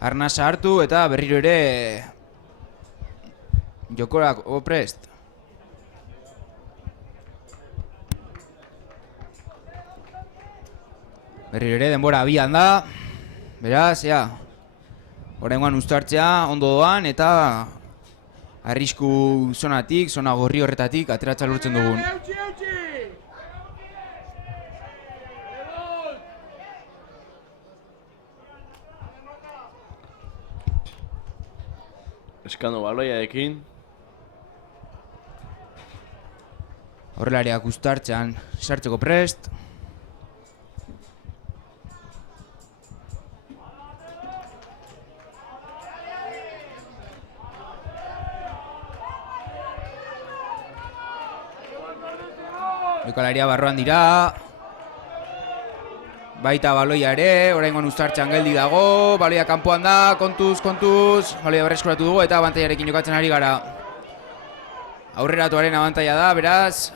Arnasa hartu eta berriro ere jokorak prest. Berriro ere denbora abian da. Beraz, ja, oraingoan uztartzea ondo doan eta arrisku zonatik, zona gorri horretatik ateratza lortzen dugun. Eskano baloiarekin. Horrelariak uztartzean sartzeko prest. Jokalaria barroan dira. Baita baloia ere, oraingoan uztartzean geldi dago. Baloia kanpoan da, kontuz. Baloia berreskuratu dugu eta abantailarekin jokatzen ari gara. Aurreratuaren abantaila da, beraz.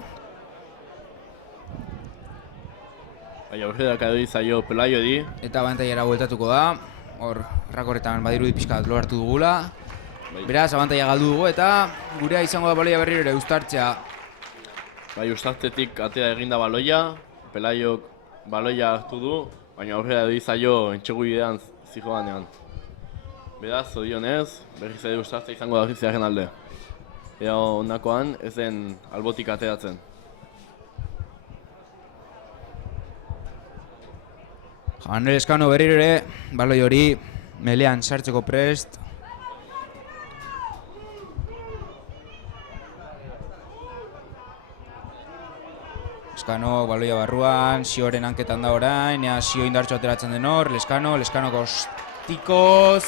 Bai, aurrerak edo izaio Pelaio di. Eta abantailara bueltatuko da. Hor, rakorretan badirudi pixkat lortu dugula. Beraz, abantaila galdu dugu eta gurea izango da baloia berriro ere uztartzea. Bai, uztartzetik atea eginda baloia. Pelaiok baloia hartu du, baina aurrera edo izaio entxegu bidean zijoanean. Beraz, zorionez, berriz ere uztartzea izango da Ordiziarren alde. Ea ondakoan ez den albotik ateratzen. Janel Eskano berriro ere, baloi hori melean sartzeko prest. Leskano baloia barruan, Sioren hanketan da orain, ea Sio indartxo ateratzen den hor, Leskano kostikoz.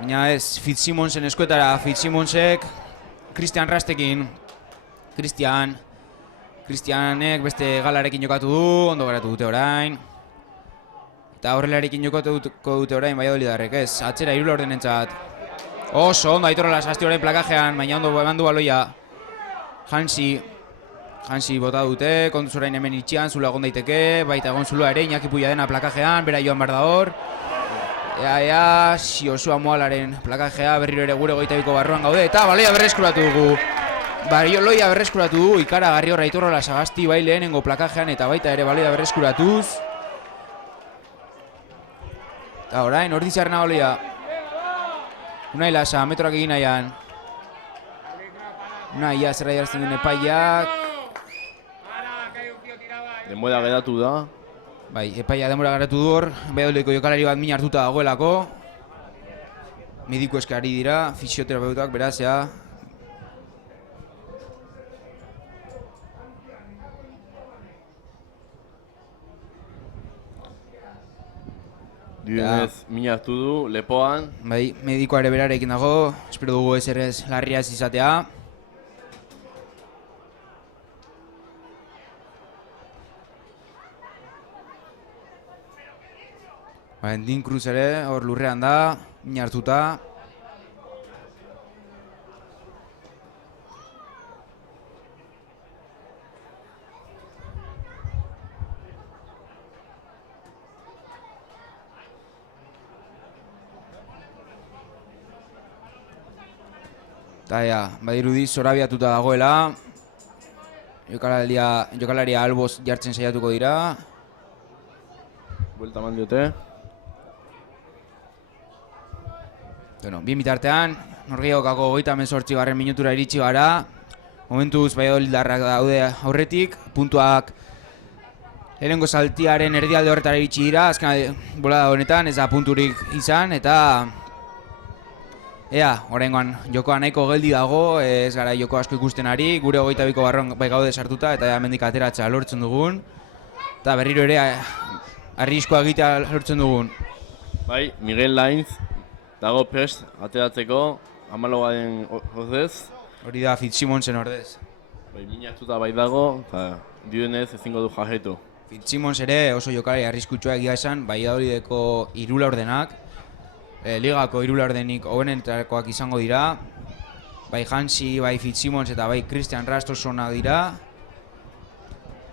Baina ez, Fitzsimonsen eskuetara, Fitzsimonsek, Christian Rastekin. Christianek beste galarekin jokatu du, ondo geratu dute orain. Eta horrelarekin jokatuko dute orain Valladolidarrek, ez, atzera 3 laurdenentzat. Oso ondo Aitor Lasasti orain plakajean, baina ondo emandu baloia. Hansi bota dute, kontuz orain hemen itxian, zula egon daiteke, baita egon zulua ere, Iñaki Puia dena plakajean, bera joan behar da hor. Ea, Siosua Moalaren plakajea, berriro ere gure 22ko barruan gaude, eta baloia berreskuratu dugu. Baloia berreskuratu dugu, ikaragarri horra Aitor Lasagasti bai lehenengo plakajean, eta baita ere baloia berreskuratuz. Eta orain, Ordizarrena baloia. Unai Lasa, metroak egin nahian. Unai, ja, zerra jarazten duen epaiak. Denbora geratu da. Bai, epaia denbora garatu du hor. Valladolideko jokalari bat min hartuta dagoelako. Mediku eskari dira, fisioterapeutak, beraz, ja. Dionez, min hartu du, lepoan. Bai, medikoa ere berarekin dago. Espero dugu ezerrez larria ez izatea. Din Cruz ere, hor lurrean da, min hartuta. Eta ja, badirudi zorabiatuta dagoela. Jokalaria alboz jartzen saiatuko dira. Buelta eman diote. Bueno, bien bitartean, Norgehiagokako 38. minutura iritsi gara. Momentuz Valladolidarrak daude aurretik, puntuak lehenengo zaltiaren erdialde horretara iritsi dira, azken bolada honetan ez da punturik izan, eta oraingoan jokoa nahiko geldi dago, ez gara joko asko ikusten ari, gure 22ko barron bai gaude sartuta, eta hemendik ateratzea lortzen dugun, eta berriro ere arriskoa egitea lortzen dugun. Bai, Miguel Lainz dago prest ateratzeko, 14. ordez. Hori da Fitzsimonsen ordez. Bai, min hartuta bai dago, eta dionez ezingo du jarraitu. Fitzsimons ere oso jokalari arriskutsua egia esan, Valladolideko 3 laurdenak, ligako 3 laurdenik hobenetakoak izango dira. Bai Hansi, bai Fitzsimons eta bai Christian Rast oso onak dira.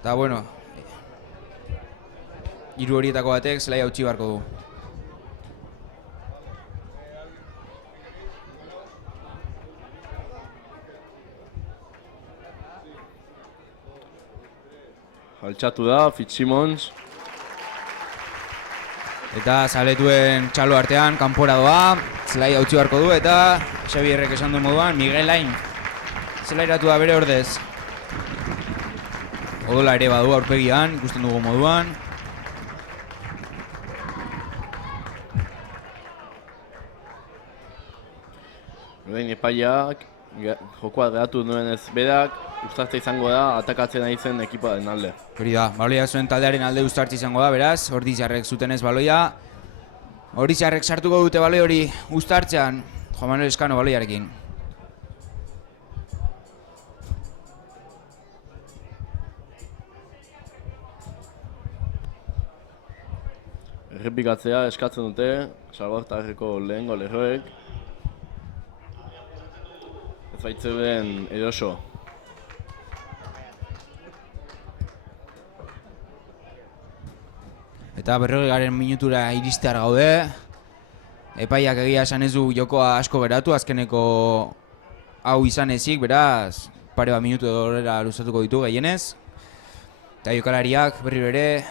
Eta bueno, 3 horietako batek zelaia utzi beharko du. Altxatu da, Fitzsimons. Eta zaletuen txalo artean, kanpora doa, zelaia utzi beharko du, eta Xabierrek esan duen moduan, Miguel Lain zelairatu da bere ordez. Odola ere badu aurpegian, ikusten dugu moduan. Orain epaiak, jokoa geratu duenez berak, uztartze izango da, atakatzen ari zen ekipoaren alde. Hori da, baloia zuen taldearen alde uztartze izango da, beraz, Ordizarrek zutenez baloia. Ordizarrek sartuko dute baloi hori uztartzean, Juan Manuel Eskano baloiarekin. Errepikatzea eskatzen dute, Salvadortarreko lehengo lerroek. Ez baitzeuden eroso. Eta 40. minutura iristear gaude. Epaiak egia esan ez du jokoa asko geratu, azkeneko hau izan ezik, beraz, pare bat minutu horrela luzatuko ditu gehienez. Eta jokalariak berriro ere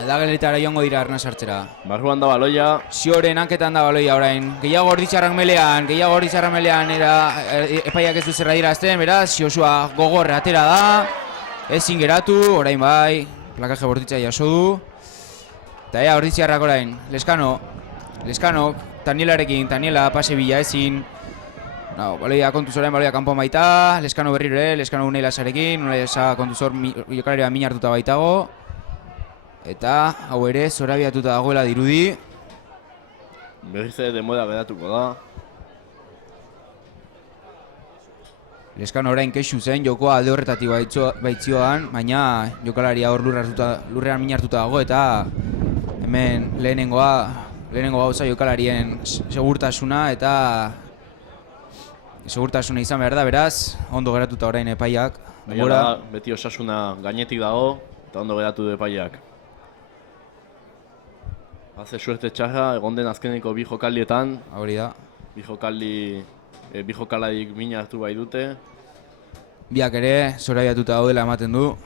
aldageletara joango dira arna sartzera. Barruan da baloia. Zioren hanketan da baloia orain. Gehiago Ordizarrak melean, epaiak ez du zerra dirazten, beraz, Josua gogor atera da. Ezin geratu, orain bai, plakaje bortitza jaso du. Eta Ordizarrak orain, Leskanok, Taniela pase bila ezin. Baloia kontuz orain, baloia kanpoan baita, Leskano berriro ere, Leskano Unai Lasarekin, Unai Lasa kontuz hor jokalaria min hartuta baitago. Eta hau ere zorabiatuta dagoela dirudi. Berriz ere denbora geratuko da. Leskano orain kexu zen, jokoa alde horretatik baitzioan, baina jokalaria hor lurrean min hartuta dago eta hemen lehenengo gauza jokalarien segurtasuna eta segurtasuna izan behar da, beraz, ondo geratuta orain epaiak. Baina beti Osasuna gainetik dago eta ondo geratu du epaiak. Haze suerte txarra, egon den azkeneko bi jokaldietan. Hori da. Bi jokalarik mina hartu bai dute. Biak ere, zorabiatuta daudela ematen du.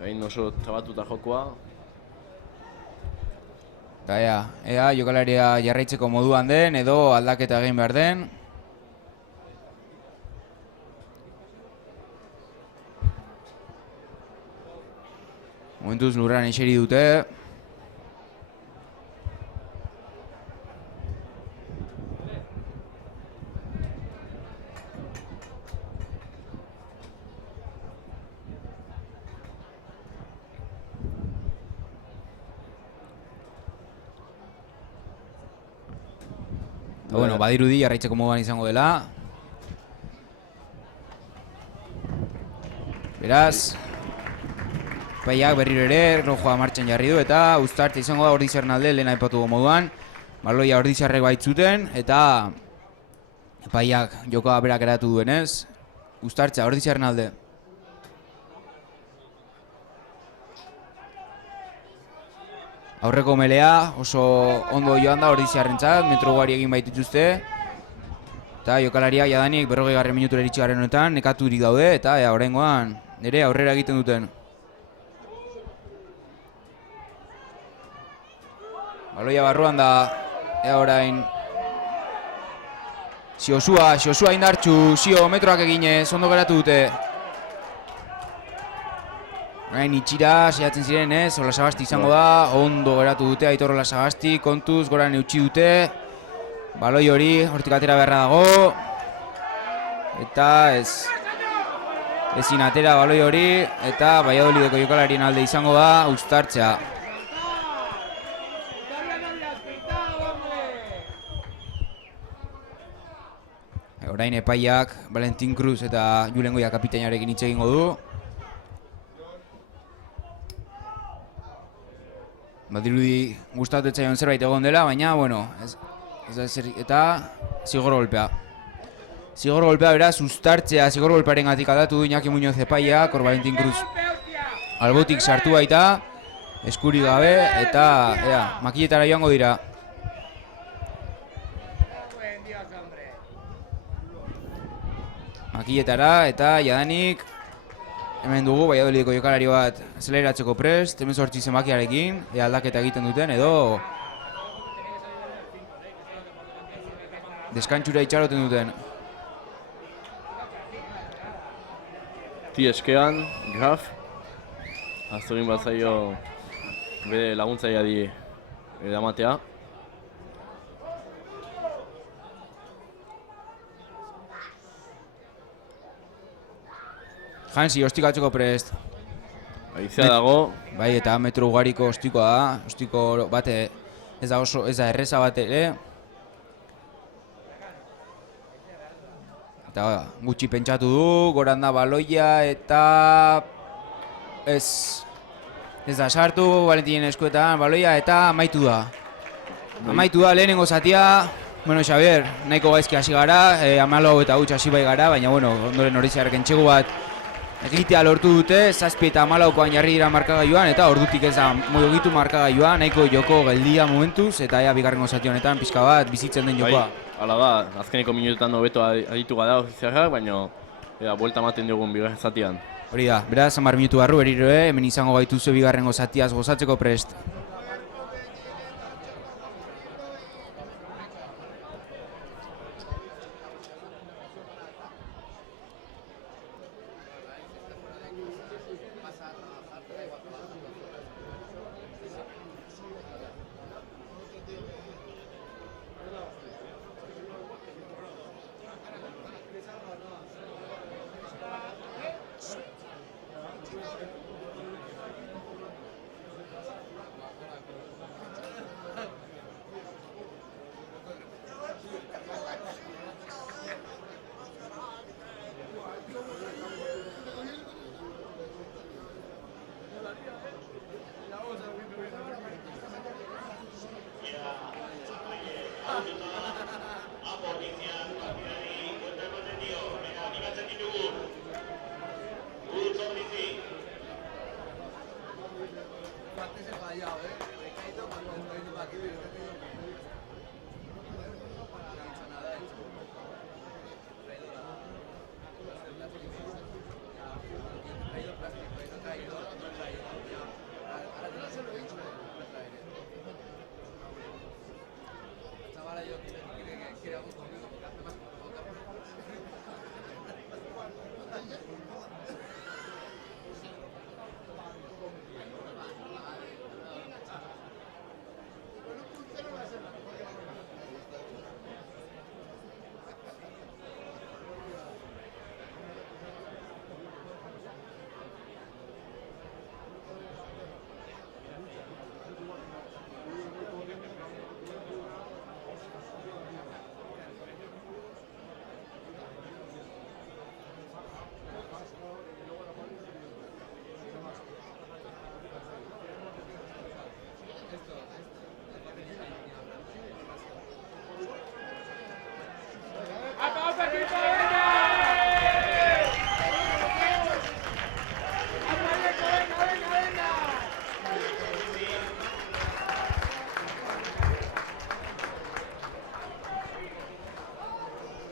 Egin oso trabatuta jokoa. Eta ea jokalaria jarraitzeko moduan den edo aldaketa egin behar den. Momentuz lurran eseri dute. Bueno, badirudi jarraitzeko moduan izango dela. Beraz, epaiak berriro ere rojoa martxan jarri du eta uztartza izango da Ordizarren alde lehen aipatu moduan. Baloia Ordizarrek baitzuten eta epaiak jokoa berak eratu duenez. Uztartza Ordizarren alde. Aurreko melea oso ondo joan da Ordizarrentzat, metro ugari egin baitituzte. Eta jokalariak jadanik 40. minutura iritsi garen honetan nekaturik daude eta oraingoan ere aurrera egiten duten. Baloia barruan da, orain Xosua indartxu, metroak eginez, ondo geratu dute. Orain itxira, saiatzen ziren ez, Olasagasti izango da, ondo geratu dute, Aitor Olasagasti, kontuz, goran eutxi dute. Baloi hori, hortik atera beharra dago. Eta ezin atera baloi hori, eta Valladolideko jokalarien alde izango da, uztartzea. Orain epaiak Valentin Cruz eta Julen Goia kapitainarekin hitz egingo du. Badirudi gustatu etzaion zerbait egon dela, baina, bueno, eta zigor golpea. Zigor golpea beraz, uztartzea zigor golpearen gatik aldatu du Iñaki Muñoz epaiak, hor Valentin Cruz albotik sartu baita, eskuri gabe, eta makilletara joango dira. Makilletara eta jadanik hemen dugu Valladolideko jokalari bat azeleratzeko prest, 18 zenbakiarekin, aldaketa egiten duten edo deskantxura itxaroten duten. Ti eskean, Graf, aztogin bat zaio bere laguntzaileari edamatea. Hansi, ostikatzeko prest. Aizea dago. Bai, eta metro ugariko ostikoa da. Ostiko bate ez da erreza bat ere. Eta gutxi pentsatu du, goran da baloia eta ez da sartu, Valentinen eskuetan baloia eta amaitu da. Amaitu da lehenengo zatia. Bueno, Xavier, nahiko gaizki hasi gara, 14 eta huts hasi bai gara, baina bueno, ondoren Ordizarrek entxegu bat egitea lortu dute, 7 eta 14koan jarri dira markagailuan eta ordutik ez da mugitu markagailuan, nahiko joko geldia momentuz eta bigarrengo zati honetan pixka bat bizitzen den jokoa. Hala da, azkeneko minutuetan hobeto aditu gara Ordizarrak, baina buelta ematen dugun bigarren zatian. Hori da, beraz 10 minutu barru berriro hemen izango gaituzu bigarrengo zatiaz gozatzeko prest.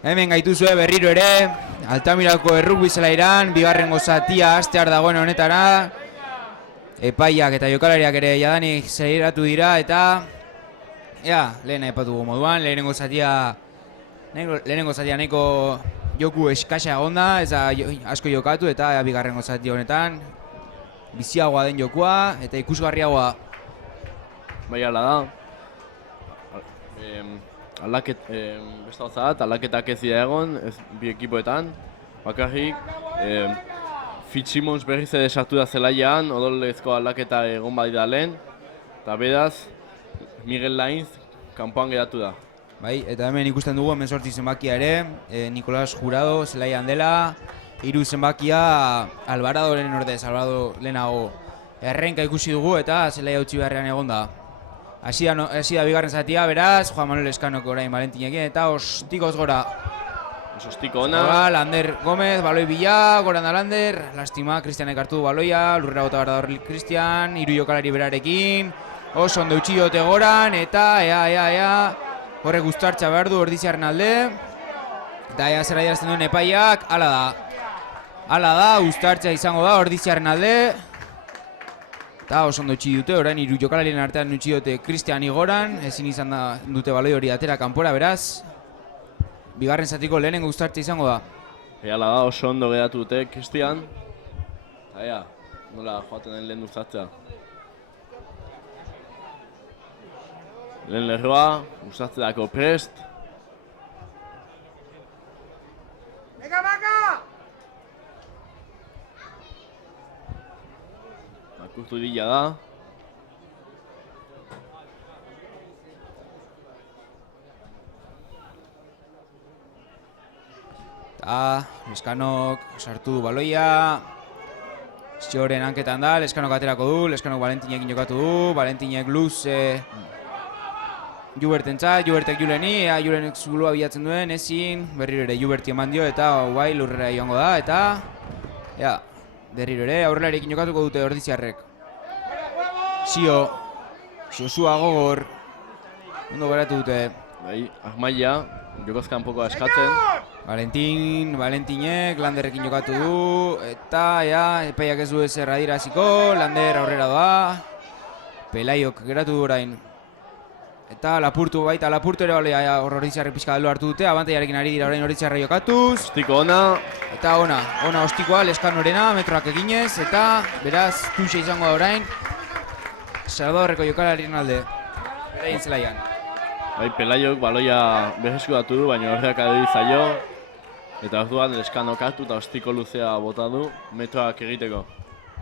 Hemen gaituzue berriro ere, Altamirako errukbi zelairan, bigarrengo zatia hastear dagoen honetara. Epaiak eta jokalariak ere jadanik zeliratu dira eta lehen aipatugu moduan, lehenengo zatia nahiko joku eskasa egonda, ez da asko jokatu eta bigarrengo zati honetan biziagoa den jokua eta ikusgarriagoa. Bai ala da. Beste gauza aldaketak ez dira egon, bi ekipoetan. Bakarrik, Fitzsimmons berriz ere sartu da zelaian, odolezko aldaketa egon badira lehen. Eta beraz, Miguel Lainz kanpoan geratu da. Bai, eta hemen ikusten dugu hemen 8 zenbakia ere, Nicolás Jurado zelaian dela, 3 zenbakia Alvaradoren ordez, Alvarado lehenago errenka ikusi dugu eta zelaia utzi beharrean egonda. Hasi da bigarren zatia, beraz, Juan Manuel Escanok orain Valentinekin eta ostikoz gora. Ostiko ona. Lander Gómez, baloi bila, goran da Lander, lastima, Cristianek hartu du baloia, lurrera bota behar da hor Cristian, 3 jokalari berarekin, oso ondo utzi diote goran, eta horrek guztartza behar du ordiziarren alde, eta zer adierazten duen epaiak, hala da, guztartza izango da ordiziarren alde, eta oso ondo utzi dute, orain 3 jokalarien artean utzi dute Cristian igoran, ezin izan da dute baloi hori atera kanpora, beraz, bigarren zatiko lehenengo guztartza izango da. Hala da, oso ondo geratu dute Cristian, eta nola joaten den lehen guztartza. Lehen lerroa, guztatzerako prest. Venga, Maca! Makurtu dila da. Eta Leskanok sartu du baloia. Xioren hanketan da, Leskanok aterako du, Leskanok Valentinekin jokatu du, Valentinek luz Jubertentzat, Jubertek Juleni, Julenek zulua bilatzen duen, ezin, berriro ere Juberti eman dio eta guai lurrera joango da, eta berriro ere aurrelarekin jokatuko dute ordiziarrek. Xosua gogor, ondo geratu dute. Bai, Ahmaia, jokoz kanpoko eskatzen. Valentinek, Landerrekin jokatu du, eta epaiak ez du ezer adieraziko, Lander aurrera doa, Pelaiok geratu du orain. Eta Lapurtu ere baloia ordiziarrek pixka daldo hartu dute, abantaiarekin ari dira orain ordiziarrek jokatuz. Ostiko ona. Eta ona ostikoa, Leskanorena, metroak eginez, eta beraz, tuxe izango da orain, Salvadorreko jokalarien alde, beraien zelaian. Bai, Pelaiok baloia berreskuratu du, baina horreak adedi zaio. Eta orduan Leskanok hartu eta ostiko luzea bota du, metroak egiteko.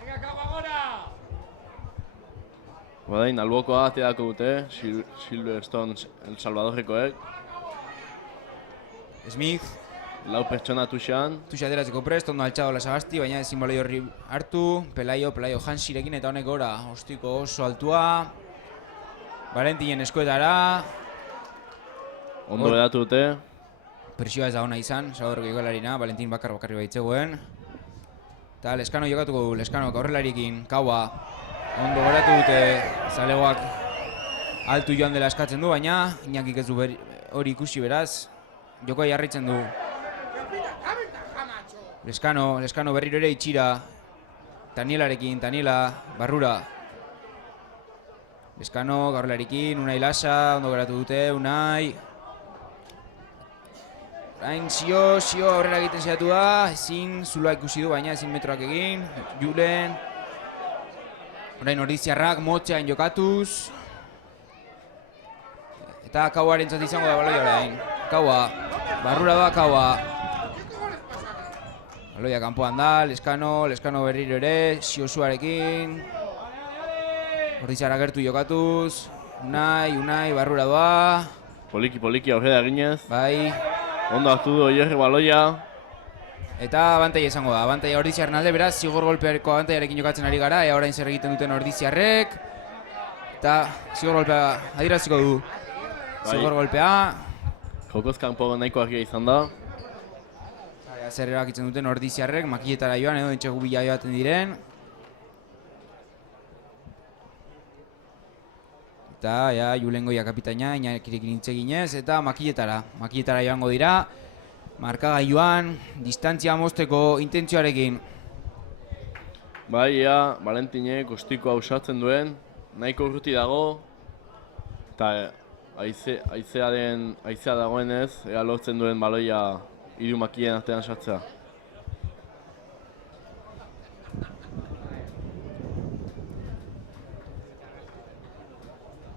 Venga, Cabo agora! Badain, albokoa ateako dute, Silverstone El Salvadorrekoek. Smith, 4 pertsona tuxean. tuxe ateratzeko prest, ondo altxado Lasagasti, baina ezin baloi horri hartu, Pelaio Hansirekin eta honek gora, ostiko oso altua. Valentinen eskuetara. Ondo geratu dute. Presioa ez da ona izan, Salvadorreko jokalarina, Valentin bakarri baitzegoen. Eta Leskano jokatuko du, Leskanok aurrelarikin, Kaua. Ondo geratu dute, zalegoak altu joan dela eskatzen du, baina Iñakik ez du hori ikusi beraz, jokoa jarraitzen du. Leskano berriro ere itxira, Taniela barrura. Leskano aurrelarikin, Unai Lasa, ondo geratu dute, Unai. Orain Zio aurrera egiten saiatu da, ezin zuloa ikusi du, baina ezin metroak egin, Julen. Orain ordiziarrak motzean jokatuz. Eta Kauaren zat izango da baloia orain. Kaua, barrura doa Kaua. Baloia kanpoan da, Leskano berriro ere, Ziosuarekin. Ordiziarrak gertu jokatuz. Unai, barrura doa. Poliki aurrera eginez. Bai. Ondo hartu du Oierre baloia. Eta abantaia izango da, abantaia ordiziarren alde, beraz, zigor golpeareko abantaiarekin jokatzen ari gara, orain zer egiten duten ordiziarrek. Eta zigor golpea adieraziko du. Zigor golpea. Jokoz kanpo nahiko argia izan da. Zer erabakitzen duten ordiziarrek, makiletara joan edo entxegu bila joaten diren. Eta Julengoia kapitaina, Iñakirekin hitz eginez, eta makiletara joango dira. markagailuan, distantzia mozteko intentzioarekin. Bai, ea, Valentinek ostikoa usatzen duen, nahiko urruti dago, eta haizea dagoenez, ea lortzen duen baloia hiru makien artean sartzea.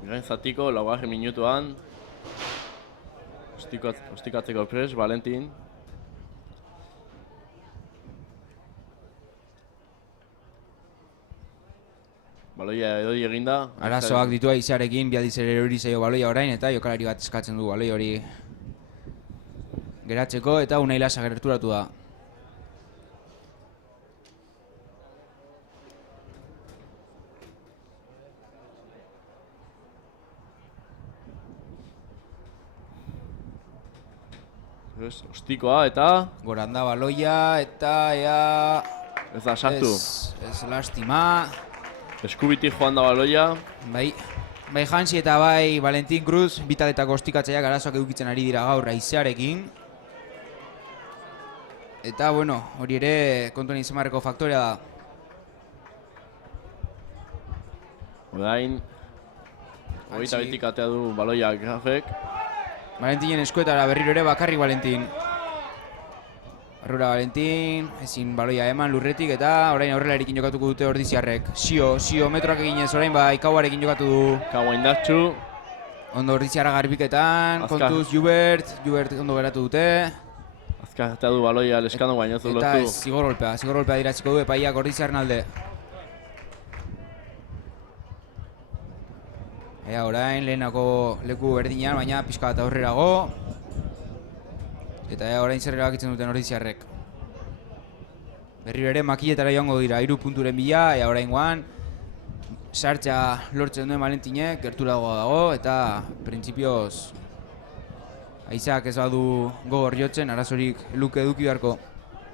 Bigarren zatiko, 4. minutuan, ostikatzeko prest, Valentin. Baloia edoi eginda. Arazoak ditu haizearekin, bialdiz ere erori zaio baloia orain, eta jokalari bat eskatzen du baloi hori geratzeko, eta Unai Lasa gerturatu da. Ostikoa eta... Goranda baloia, eta ea... Ez da sartu. Ez lastima. Eskubitik joan da baloia. Bai Hansi eta bai Valentin Cruz, bitaletako ostikatzaileak arazoak edukitzen ari dira gaur haizearekin. Eta, bueno, hori ere kontuan izan beharreko faktorea da. Orain, hogeita betik atea du baloia Grafek. Valentinen eskuetara berriro ere bakarrik Valentin. Barrura Valentin, ezin baloia eman lurretik eta orain aurrelarekin jokatuko dute ordiziarrek. Sio metroak eginez orain bai Kauarekin jokatu du. Kaua indartsu. Ondo ordiziarra garbiketan, kontuz Jubert ondo geratu dute. Azkar eta du baloia Leskano baina ez du lortu. Eta zigor golpea diratziko du epaiak ordiziarren alde. Ea orain lehenako leku berdinean, baina pixka bat aurrerago. Eta orain zer erabakitzen duten ordiziarrek. Berriro ere makiletara joango dira, 3 punturen bila, oraingoan sartza lortzen duen Valentinek gerturago dago, eta printzipioz haizeak ez badu gogor jotzen, arazorik luke eduki beharko.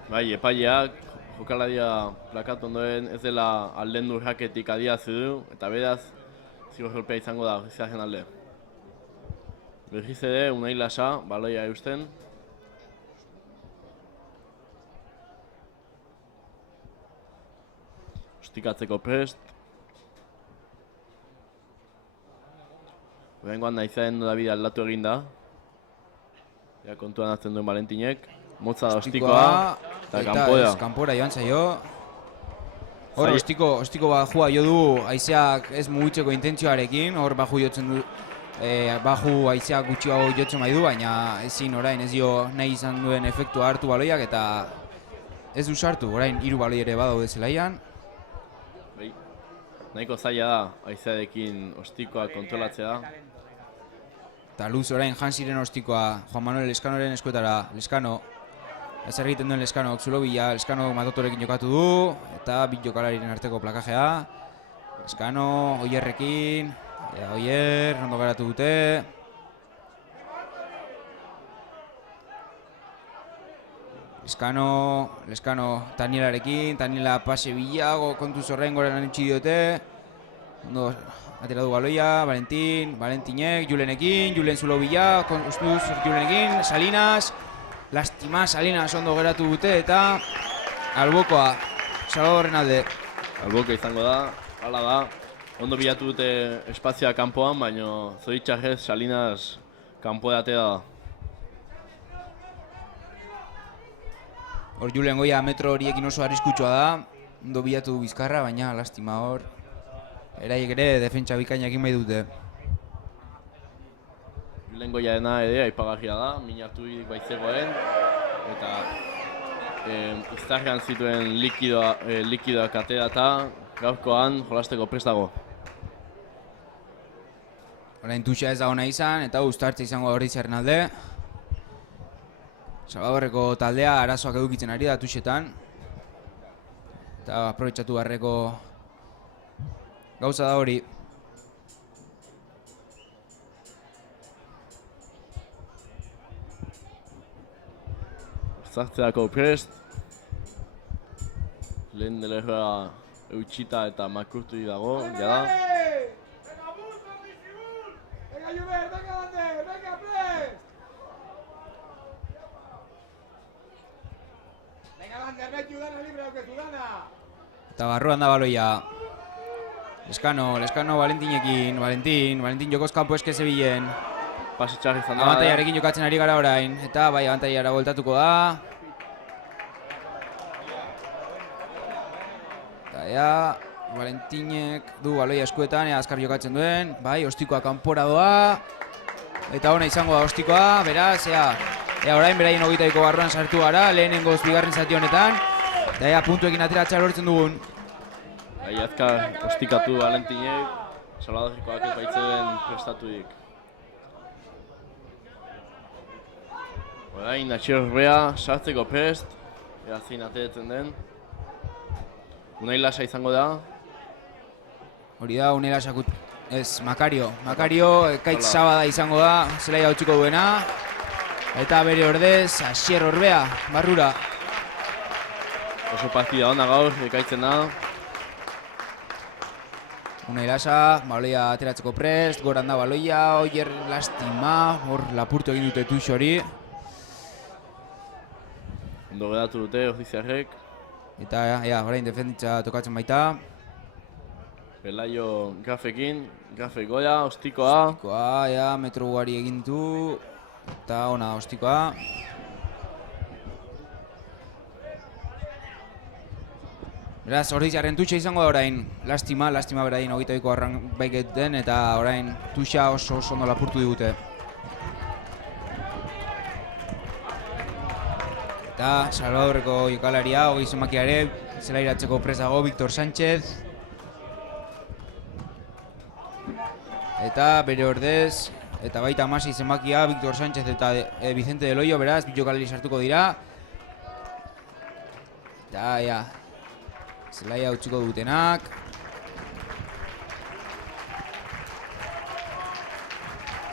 Bai, epaileak jokalaria plakatu ondoen ez dela aldendu raketik adierazi du, eta beraz zigor golpea izango da ordiziarren alde. Berriz ere, Unai Lasa, baloia eusten. Ostikatzeko prest. Horrengoan nahizean David aldatu egin da. Ja, kontuan hartzen duen Valentinek. Motza da ostikoa. Eta kanpora. Kanpora joan zaio. Hor, ostiko bajua jo du haizeak ez mugitzeko intentzioarekin. Hor baju jotzen du. Baju haizeak gutxiago jotzen bai du, baina ezin orain ez dio nahi izan duen efektua hartu baloiak eta ez du sartu. Orain 3 baloi ere badaude zelaian. Nahiko zaila da, haizearekin ostikoa kontrolatzea. Eta luz orain Hansiren ostikoa, Juan Manuel Leskanoren eskuetara. Leskano, ez egiten duen Leskano Zulobila, Leskano Matotorekin jokatu du, eta bit jokalariren arteko plakajea. Leskano, Oierrekin, Oier, ondo geratu dute. Leskano Danielarekin, Daniela pase bilago, kontuz horrein goren utzi diote. Ondo atera du baloia, Valentinek, Julenekin, Julen Zulobila, kontuz Julenekin, Salinas. Lastima Salinas ondo geratu dute eta Albokoa, Salvadorren alde. Albokoa izango da, hala da. Ondo bilatu dute espazioa kanpoan, baina zoritxarrez Salinas kanpoa atera da. Hor Julen Goia metro horiekin oso arriskutsua da, ondo bilatu Bizkarra, baina lastima hor. Eraiek ere defentsa bikainak bai dute. Julen Goiarena ere aipagarria da, minarturik baitzegoen, eta iztarrean zituen likidoak atera eta gaurkoan jolasteko prest dago. Orain tuxa ez da ona izan, eta uztartze izango da Ordiziarren alde. Salvadorreko taldea arazoak edukitzen ari da tuxetan. Eta aprobetxatu beharreko gauza da hori. Zartzeako prest. Lehen delerroa eutxita eta makurtu dago, jada. Eta barruan da baloia. Leskano Valentinekin, Valentin jokoz kanpo eske zebilen. Pasitxar izan da. Abantaiarekin jokatzen ari gara orain, eta bai abantaiara voltatuko da. Eta ea, Valentinek du baloia eskuetan, ea azkar jokatzen duen. Bai, ostikoa kanpora doa. Eta ona izango da ostikoa, beraz, ea orain beraien 22ko barruan sartu gara, lehenengoz bigarren zati honetan. Eta ea puntuekin ateratzea lortzen dugun. Bai, azkar ostikatu Valentinek, Salvadorikoak ez baitzen prestatuik. Orain, Atxirorbea sartzeko prest, ea zein ateratzen den. Unai lasa izango da. Hori da, Unai lasakut, ez, Makario, Ekaitz Sabada izango da, zelaia utziko duena. Eta bere ordez, Asier Orbea, barrura. Oso partida ona gaur, ekaitzen da. Unai lasa, baloia ateratzeko prest, goran da baloia, Oier lastima, hor lapurtu egin dute Tux hori. Ondo geratu dute, ordiziarrek. Eta orain defenditza tokatzen baita. Pelaio Grafekin, Grafek goia, ostikoa. Ostikoa, metro ugari egin du. Eta ona da ostikoa. Beraz, ordiziarren Tuxa izango da orain. Lastima berain 22ko arran baiketen eta orain Tuxa oso ondo lapurtu digute. Eta Salvadorreko jokalaria, hogei zenbakiare, zelairatzeko prest dago Victor Sánchez. Eta bere ordez, eta baita 16 zenbakia, Victor Sánchez eta Vicente Del Hoyo, beraz, bi jokalari sartuko dira. Eta zelaia utziko dutenak.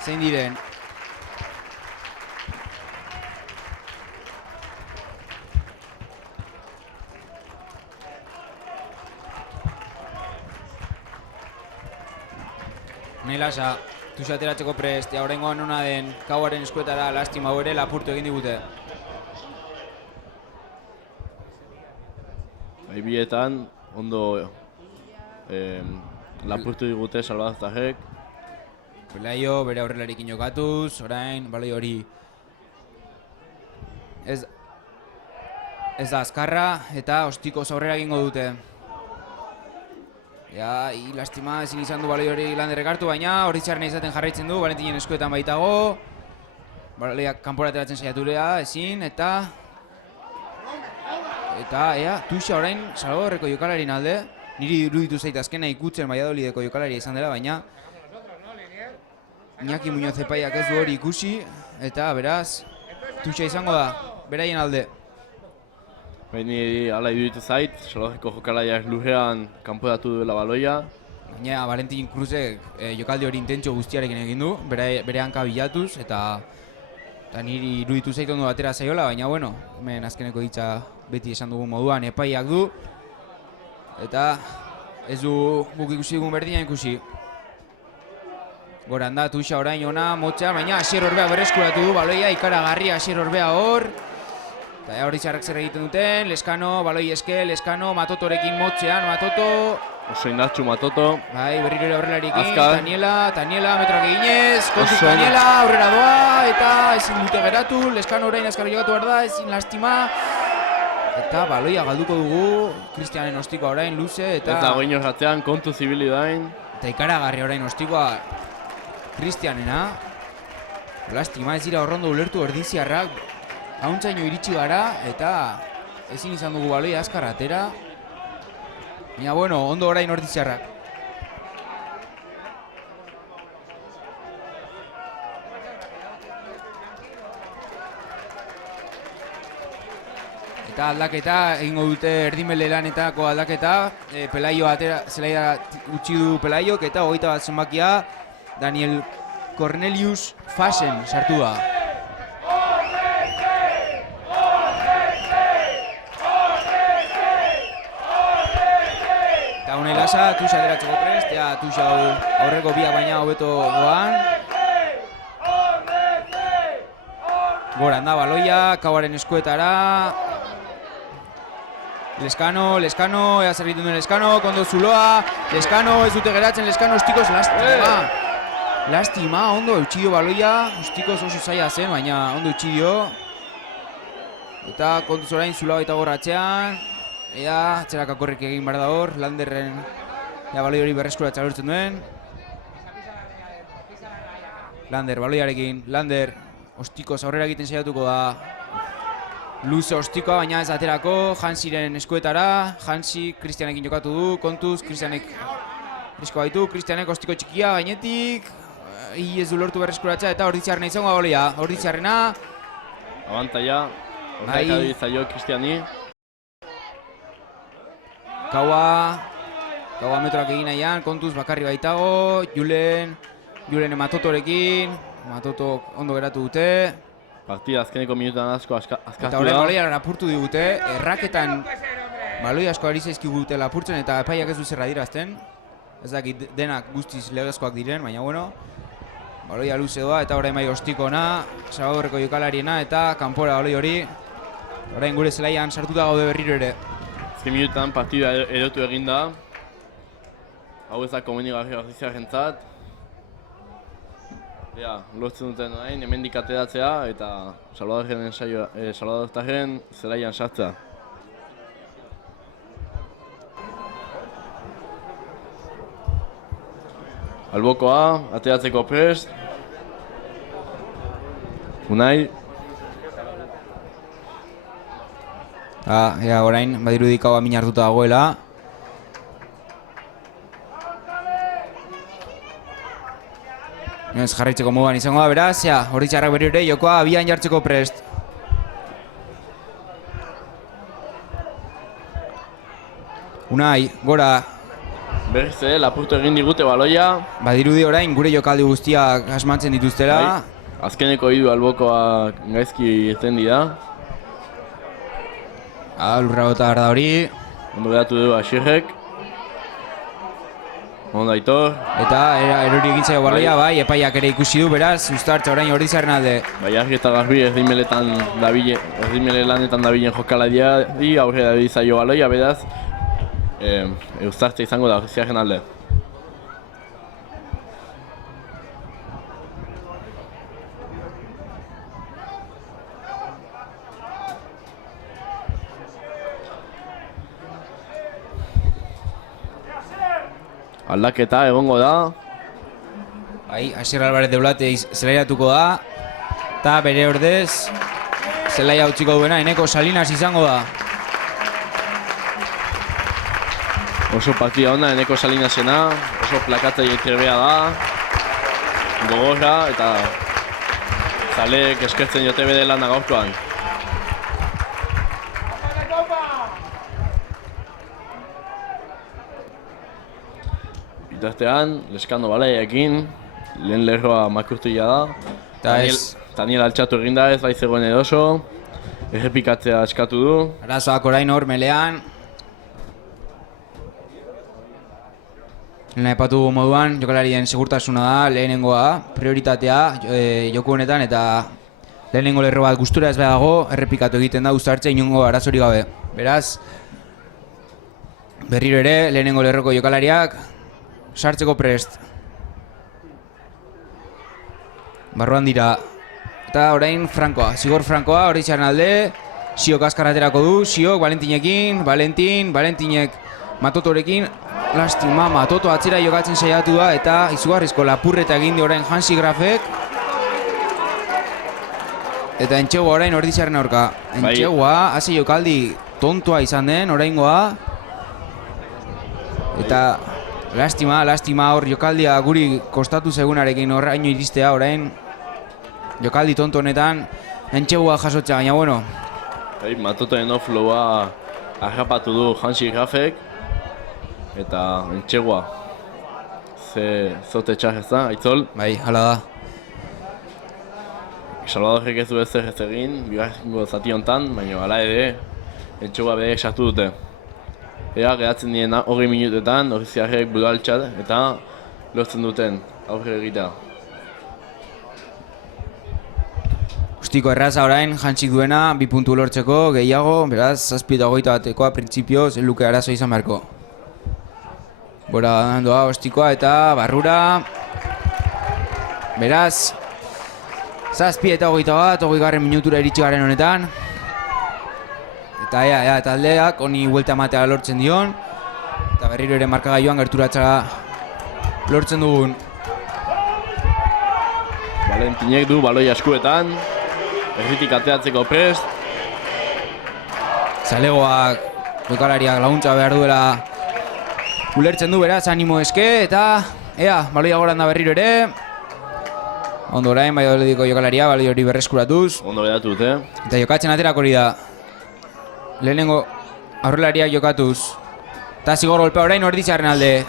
Zein diren? Unai lasa, Tuxa ateratzeko prest, horrengoan ona den Kauaren eskuetara lastima ere lapurtu egin digute. Bietan, ondo lapurtu digute Salvadortarrek. Pelaio bere aurrelarekin jokatuz, orain baloi hori ez da azkarra eta ostiko aurrera egingo dute. Lastima ezin izan du baloi hori Landerrek hartu, baina Ordiziarrena izaten jarraitzen du, Valentinen eskuetan baitago. Baloiak kanpora ateratzen saiaturea, ezin, eta Tuxa orain Salvadorreko jokalarien alde. Niri iruditu zait azkena ikutzen Valladolideko jokalaria izan dela, baina Iñaki Muñoz epaiak ez du hori ikusi, eta beraz, Tuxa izango da, beraien alde. Baina hala iruditu zait, Salvadorreko jokalariak lurrean kanporatu duela baloia. Baina Valentin Cruzek jokaldi hori intentsio guztiarekin egin du, bere hanka bilatuz, eta niri iruditu zait ondo atera zaiola, baina bueno, hemen azkeneko hitza beti esan dugun moduan epaiak du. Eta ez du guk ikusi dugun berdina ikusi. Goran da Tuxa orain ona, motxa, baina Asier Orbea berreskuratu du baloia, ikaragarria Asier Orbea hor. Eta Ordiziarrek zer egiten duten, Leskano, baloi eske, Leskano, Matotorekin motxean, Matoto. Oso indartsu Matoto. Bai, berriro ere aurrelarikin, Azkar. Taniela, metroak eginez, kontu Taniela, aurrera doa, eta ezin dute geratu, Leskano orain azkar jokatu behar da, ezin lastima. Eta baloia galduko dugu, Kristianen ostikoa orain luze, eta... Ez dago inoz atzean, kontu zibili dain. Eta ikaragarri orain ostikoa Kristianena. Lastima ez dira horrondo ulertu Ordiziarrak. Hauntzaino iritsi gara, eta ezin izan dugu baloia azkar atera. Baina bueno, ondo orain Ordiziarrak. Eta aldaketa, egingo dute erdimele lanetako aldaketa. Pelaio atera, zelaia utzi du Pelaiok, eta 21 zenbakia Daniel Cornelius Fasen sartu da. Eta Unai lasa, Tuxa ateratzeko prest, Tuxa aurreko biak baina hobeto doan. Goran da baloia, Kauaren eskuetara. Leskano, ea zer egiten duen Leskano, kondo zuloa, Leskano, ez dute geratzen, Leskano, ostikoz, lastima, ondo eutxidio baloia, ostikoz oso zaila zen, baina ondo eutxidio. Eta kontuz orain zuloa baita gorratzean, ea, txeraka korrik egin behar da hor, Landerren, ea baloi hori berreskuratza lortzen duen. Lander, baloiarekin, Lander, ostikoz aurrera egiten saiatuko da. Luze ostikoa, baina ez aterako, Hansiren eskuetara, Hansi Kristianekin jokatu du, kontuz, Kristianek risko baitu, Kristianek ostiko txikia gainetik, ez du lortu berreskuratzea eta Ordizarrena izango baloia, Ordizarrena. Abantaia, horrek adizaio Kristiani. Kaua metroak egin nahian, kontuz bakarri baitago, Julen Matotorekin, Matoto ondo geratu dute. Partida azkeneko minutan asko azkartu da. Eta horren baloia lapurtu digute, erraketan baloi asko ari zaizkigute lapurtzen eta epaiak ez du zerra dirazten. Ez dakit denak guztiz legezkoak diren, baina bueno. Baloia luze doa eta orain bai ostikona, Salvadorreko jokalariena eta kanpora baloi hori. Orain gure zelaian sartuta gaude berriro ere. Azken minutan partida erotu eginda. Hau ez da komenigarri Ordiziarrentzat. Lortzen duten orain, hemendik ateratzea eta Salvadortarren zelaian sartzea. Albokoa, ateratzeko prest. Unai. Ea orain, badirudik hau amin hartuta dagoela. Ez jarraitzeko moduan izango da, beraz, Ordizarrak berri ere jokoa abian jartzeko prest. Unai, gora. Berriz lapurtu egin digute baloia. Badirudi orain gure jokaldi guztiak asmatzen dituztela. Azkeneko hiru albokoa gaizki irten dira. Lurra bota behar da hori. Ondo geratu du Asirrek. Ondo Aitor. Eta erori egin zaio baloia, bai, epaiak ere ikusi du, beraz, Uztartza orain Ordizarren alde. Bai, argi eta garbi erdimele lanetan dabilen jokalaria di, aurre da zaio baloia, beraz, Uztartza izango da Ordizarren alde. Aldaketa egongo da. Bai, Asier Alvarez Deulate zelairatuko da. Eta bere ordez, zelaia utziko duena, Eneko Salinas izango da. Oso partida ona Eneko Salinasena, oso plakatzaile trebea da. Gogorra eta zaleek eskertzen jote bere lana gaurkoan. Bitartean, Leskano balaiarekin, lehen lerroa makurtuia da. Daniel altxatu egin da, ez bai zegoen edoso. Errepikatzea eskatu du. Arazoak orain hor melean. Lehen aipatu moduan, jokalarien segurtasuna da, lehenengoa, prioritatea joku honetan eta lehenengo lerro bat gustura ez badago, errepikatu egiten da Uztartza inongo arazorik gabe. Beraz, berriro ere, lehenengo lerroko jokalariak sartzeko prest. Barruan dira. Eta orain Frankoa, Zigor Frankoa, Ordizarren alde. Siok azkarraterako du, Siok Valentinekin, Valentinek Matotorekin. Lastima, Matoto atzera jokatzen saiatu da eta izugarrizko lapurreta egin di orain Hansi Grafek. Eta Entxegua orain Ordizarren aurka. Entxegua, hasi jokaldi tontoa izan den, oraingoa. Eta lastima hor jokaldia guri kostatu segunarekin horraino iristea orain. Jokaldi tonto honetan Entxegua jasotzea, baina bueno. Matotoen offloa harrapatu du Hansi Grafek. Eta Entxegua zote txarrez da, Aitzol. Bai, hala da. Salvadorrek ez du ezer ez egin, bigarrengo zati honetan, baina hala ere Entxegua bere sartu dute. Ea, geratzen diren hori minutetan, Ordiziarrek burualtxat eta lortzen duten aurre egitea. Ostiko erraza orain, jantzik duena, 2 puntu lortzeko, gehiago, beraz, 7:21 printzipioz, luke arazo izan beharko. Bora doa ostikoa eta barrura. Beraz, 7:21, 20. minutura iritsi garen honetan. Eta ea, taldeak, honi buelta matea lortzen dion. Eta berriro ere markagailuan gerturatzea lortzen dugun. Valentinek du baloi askuetan. Erritik ateatzeko prest. Zalegoak, jokalariak laguntza behar duela ulertzen du beraz, animo eske, eta ea, baloia goran da berriro ere. Ondo orain, Valladolidiko jokalaria, baloi hori berreskuratuz. Ondo bedatu dute. Eta jokatzen aterak hori da. Lehenengo aurrelariak jokatuz. Eta zigor golpea orain Ordizarren alde.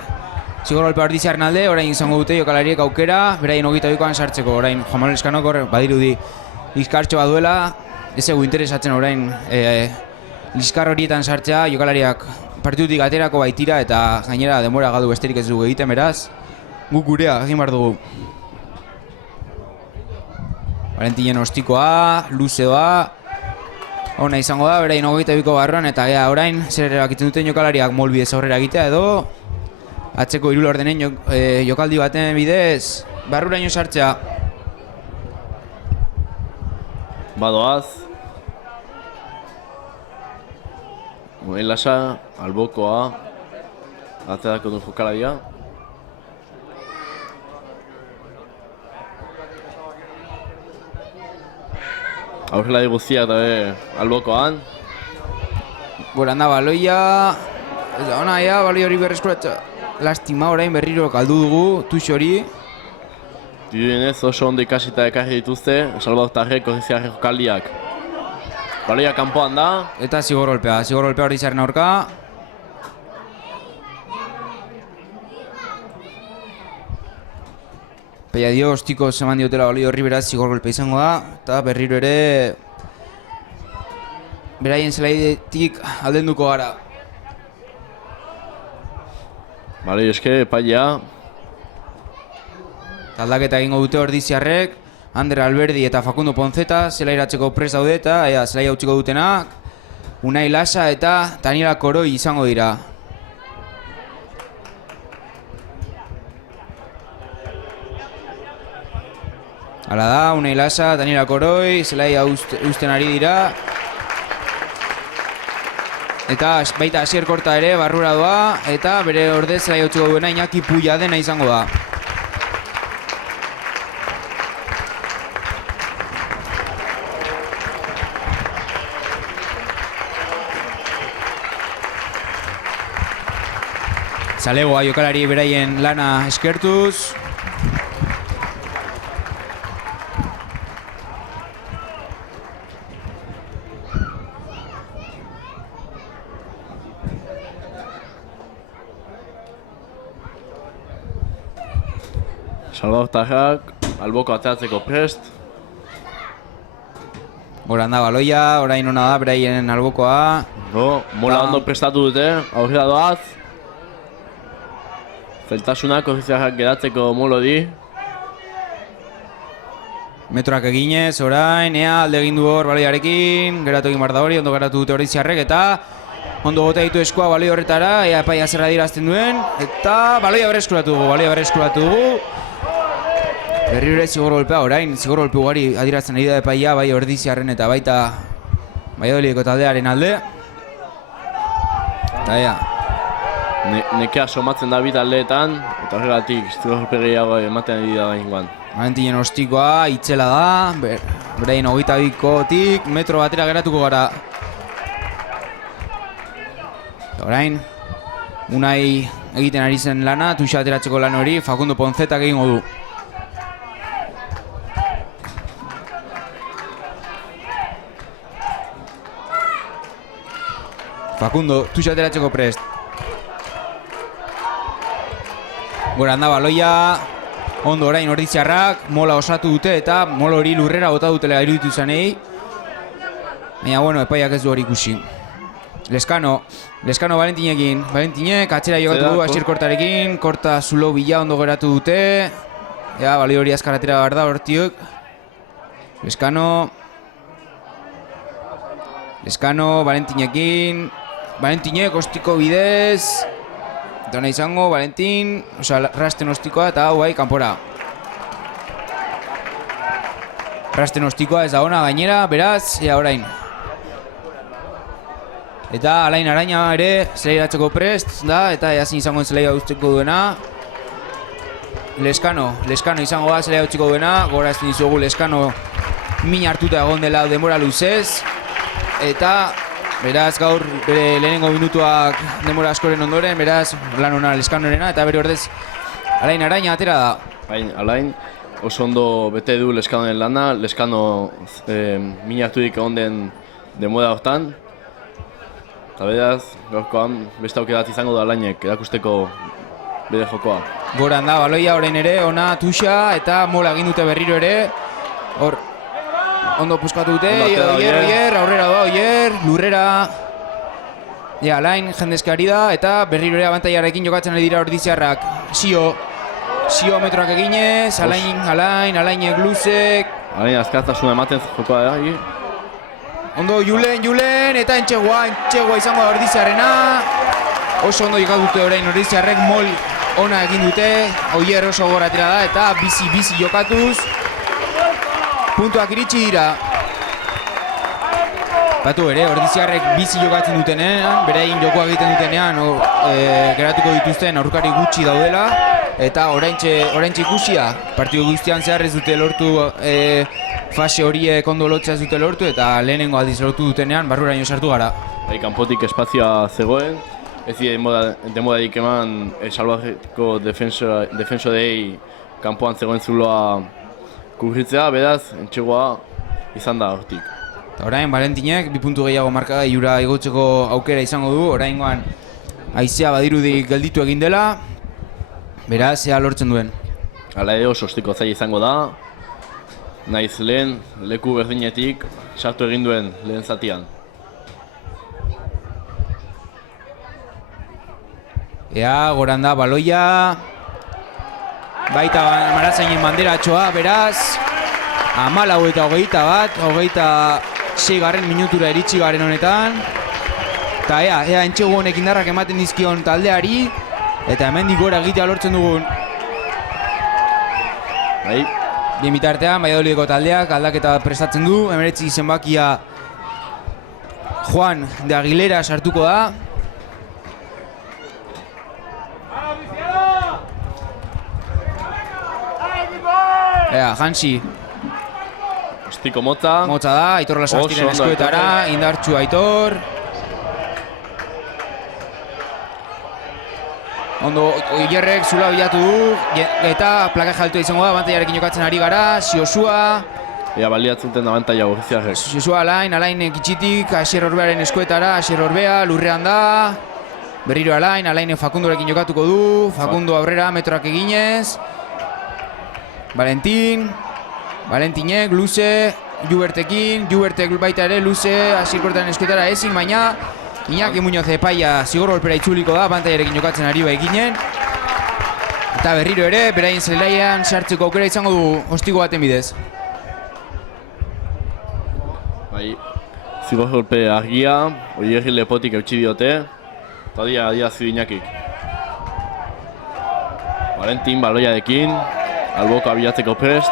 Zigor golpea Ordizarren alde, orain izango dute jokalariek aukera, beraien 22koan sartzeko. Orain, Juan Manuel Eskanok hor badirudi liskartxo bat duela. Ez egu interesatzen orain liskar horietan sartzea, jokalariak partitutik aterako baitira eta gainera denbora galdu besterik ez dugu egiten beraz. Guk gurea egin behar dugu. Valentinen ostikoa, luzeoa. Hona izango da, berain 22ko barruan eta ea orain zer erabakitzen duten jokalariak molbidez aurrera egitea edo atzeko hiru laurdenen jokaldi baten bidez barruraino sartzea. Badoaz. Moen lasa, albokoa. Atzedako du jokalaria. Aurrelari guztiak dabe albokoan. Boran da baloia. Ez da ona ea, baloi hori berreskuratza. Lastima orain berriro galdu dugu, tux hori. Diruenez oso ondo ikasita ekarri dituzte, Salvadortarrek Ordiziarrek jokaldiak. Baloia kanpoan da. Eta zigor golpea Ordizarren aurka. Peia dio, ostiko zeman diotela baloi horri beraz zigor golpea izango da. Eta berriro ere beraien zelaidetik aldenduko gara. Baloi eske, epaia. Aldaketa egingo dute Ordiziarrek, Ander Alberdi eta Facundo Ponzeta zelairatzeko prest daude eta zelai hautsiko dutenak Unai Lasa eta Daniela Koroi izango dira. Hala da, Unai Lasa, Daniela Koroi, zelai usten ari dira. Eta baita Asier Korta ere barrura doa eta bere ordez zelai hautsiko duena Iñaki Puya dena izango da. Zalegoa jokalari beraien lana eskertuz. Salvadortarrak alboko ateatzeko prest. Goran da baloia, orain ona da beraien albokoa. Mola ondo prestatu dute, aurrera doaz. Zeltasunak Ordiziarrak geratzeko molo di. Metroak eginez, orain, alde egin du hor baloiarekin, geratu egin behar da hori, ondo geratu dute Ordiziarrek eta ondo gota ditu eskua baloi horretara, epaia zerra dirazten duen, eta baloia berreskuratu dugu. Berriro zigor golpea orain, zigor golpe ugari adirazten ari da epaia, bai Ordiziarren eta baita Valladolideko taldearen alde. Eta Nekea somatzen da bit aldeetan, eta horregatik zigor golpe gehiago ematen ari da gaingoan. Valentinen ostikoa, itzela da, beraien 22kotik metro batera geratuko gara. Orain, Unai egiten ari zen lana, tuxa ateratzeko lan hori, Facundo Ponzetak egingo du. Facundo, tuxa ateratzeko prest. Goran da baloia, ondo orain Ordiziarrak, mola osatu dute eta mola hori lurrera bota dutela iruditu zanei. Baina, bueno, epaiak ez du hori ikusi. Leskano Valentinekin, Valentinek atzera jokatu du Asier Kortarekin, Korta zulo bila ondo geratu dute. Baloi hori azkaratera behar da hortiok. Leskano, Leskano, Valentinekin, Valentinek ostiko bidez, dona izango, Valentin, Rasten ostikoa eta hau bai, kanpora. Rasten ostikoa ez da ona gainera, beraz, ea orain. Eta Alain Araina ere zelairatzeko prest da, eta ezin izango zelaira usteko duena. Leskano izango da zelaira utziko duena, gogorazten dizugu Leskano min hartuta egon dela denbora luzez. Eta beraz gaur bere lehenengo minutuak denbora askoren ondoren, beraz lan ona Leskanorena eta bere ordez Alain Araina atera da. Alain oso ondo bete du Leskanoren lana, Leskano min harturik egon den denbora hortan. Eta beraz, gaurkoan beste aukera bat izango da Alainek erakusteko bere jokoa. Goran da baloia orain ere, ona Tuxa eta mola egin dute berriro ere. Hor, ondo puskatu dute, Oier, aurrera da Oier, lurrera. Ja, Alain jendezke ari da eta berriro ere abantaiarekin jokatzen ari dira ordiziarrak. Sio metroak eginez, Alainek luzek. Alain azkartasuna ematen jokoa da, Ondo Julen eta entxegua izango da ordiziarrena. Oso ondo jokatu dute orain ordiziarrek, mol ona egin dute. Oier oso goratera da eta bizi jokatuz. Puntuak iritsi dira. Batu ere, ordiziarrek bizi jokatzen dutenean, beraien jokoa egiten dutenean geratuko dituzten aurkari gutxi daudela. Eta oraintxe ikusia, partidu guztian zehar ez dute lortu fase horiek ondo lotzea ez dute lortu eta lehenengo aldiz lortu dutenean barruraino sartu gara. Kanpotik espazioa zegoen, ez dira denborarik eman salvajeko defensorei kanpoan zegoen zuloa kubritzea, beraz, entxegoa izan da hortik. Eta orain, Valentinek 2 puntu gehiago marka iura igotzeko aukera izango du, oraingoan haizea badirudik gelditu egin dela, beraz, ea lortzen duen. Hala ere oso ostiko zaila izango da, naiz lehen leku berdinetik sartu egin duen lehen zatian. Ea, goran da baloia, baita Marazainen banderatxoa, beraz, 24-21, minutura iritsi garen honetan. Eta ea entxegu honek indarrak ematen dizkion taldeari, eta hemendik gora egitea lortzen dugun. Bien bitartean, Valladolideko taldeak aldaketa prestatzen du, 19 zenbakia Juan de Aguilera sartuko da. Hansi. Ostiko motza. Motza da, Aitor Lasastiren eskuetara, indartxu Aitor. Ondo, Oierrek zula bilatu du, eta plaka jaltua izango da, abantaiarekin jokatzen ari gara, Siosua. Ea baliatzuten abantaia gurtziarrek. Siosua Alain itxitik, Asier Orbearen eskuetara, Asier Orbea, lurrean da. Berriro Alain Fakundorekin jokatuko du, Fakundo aurrera, metroak eginez. Valentinek, luze, Jubertek baita ere, luze, Asier Kortaren eskuetara ezin, baina Iñaki Muñoz epaia zigor golpera itzuliko da, pantaiarekin jokatzen ari eginen. Eta berriro ere, beraien zelaian sartzeko aukera izango du ostigo baten bidez. Zigor golpe argia, Oierri lepotik eutxi diote, eta dia Iñakik. Valentin baloiarekin, alboko abiatzeko prest.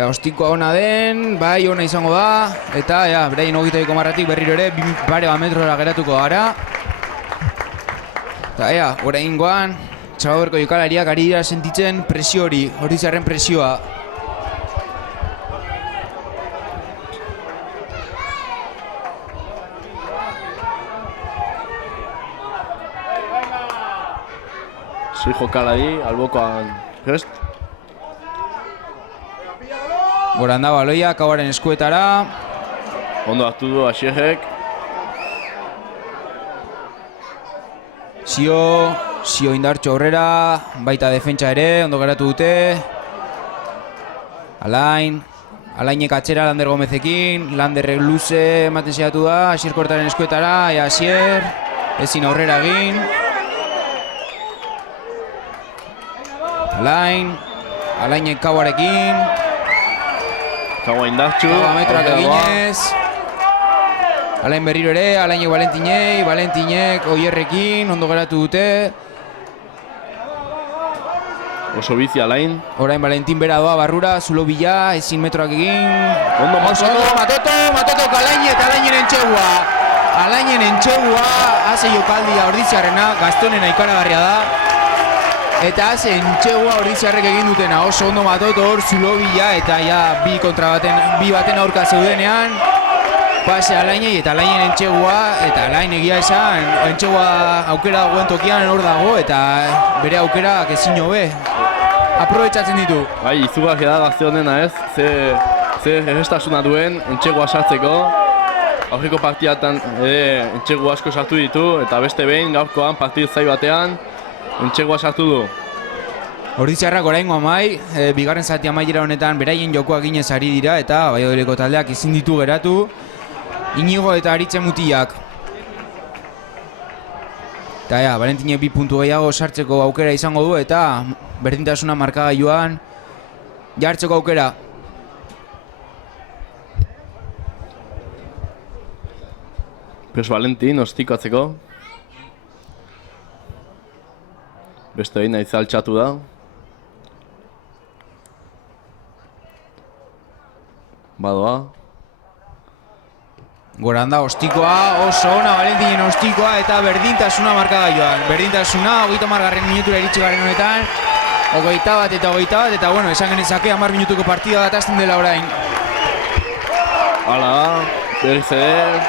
Ostikoa ona den, bai ona izango da, eta beraien 22 marratik berriro ere 2 metrora geratuko gara. Eta oraingoan, Txababerko jokalariak ari dira sentitzen presio hori, Ordiziarren presioa. Zui jokalari, albokoan prest. Goran da baloia, Kauaren eskuetara. Ondo hartu du Asierrek. Sio indartxo aurrera, baita defentsa ere, ondo geratu dute. Alainek atzera Lander Gomezekin, Landerrek luze ematen saiatu da, Asier Kortaren eskuetara, Asier, ezin aurrera egin. Alainek Kauarekin. Kaua indartxu. Kaua metroak eginez. Alain berriro ere, Alainek Valentinei, Valentinek Oierrekin, ondo geratu dute. Oso bizi Alain. Orain Valentin bera doa barrura, zulo bila, ezin metroak egin. Ondo Matoto, Alainen entxegua. Alainen entxegua, haze jokaldia Ordiziarrena, Gastonen ikaragarria da. Eta haze entxegua Ordiziarrek egin dutena, oso ondo Matoto hor zulo bila, eta ja bi baten aurka zeudenean. Pase Alainei eta Alainen entxegua, eta Alain egia esan, entxegua aukera dagoen tokian hor dago, eta bere aukerak ezin hobe. Aprobetxatzen ditu. Bai, izugarria da gazte honena ez, ze errestasuna duen entxegua sartzeko. Aurreko partidatan ere entxegua asko sartu ditu, eta beste behin gaurkoan partid zai batean entxegua sartu du. Ordiziarrak oraingo amai, bigarren zati amaiera honetan beraien jokoak ginez ari dira, eta Valladolideko taldeak ezin ditu geratu. Inigo eta Aritze Mutilak. Eta ja, Valentinek 2 puntu gehiago sartzeko aukera izango du, eta berdintasuna markagailuan jartzeko aukera. Pues Valentin, ostikatzeko. Beste behin nahiz altxatu da. Badoa. Goran da ostikoa, oso ona Valentinen ostikoa eta berdintasuna markagailuan. Berdintasuna, 30. minutura iritsi garen honetan. 21 eta bueno, esan genezake 10 minutuko partida bat hasten dela orain. Hala, berriz ere,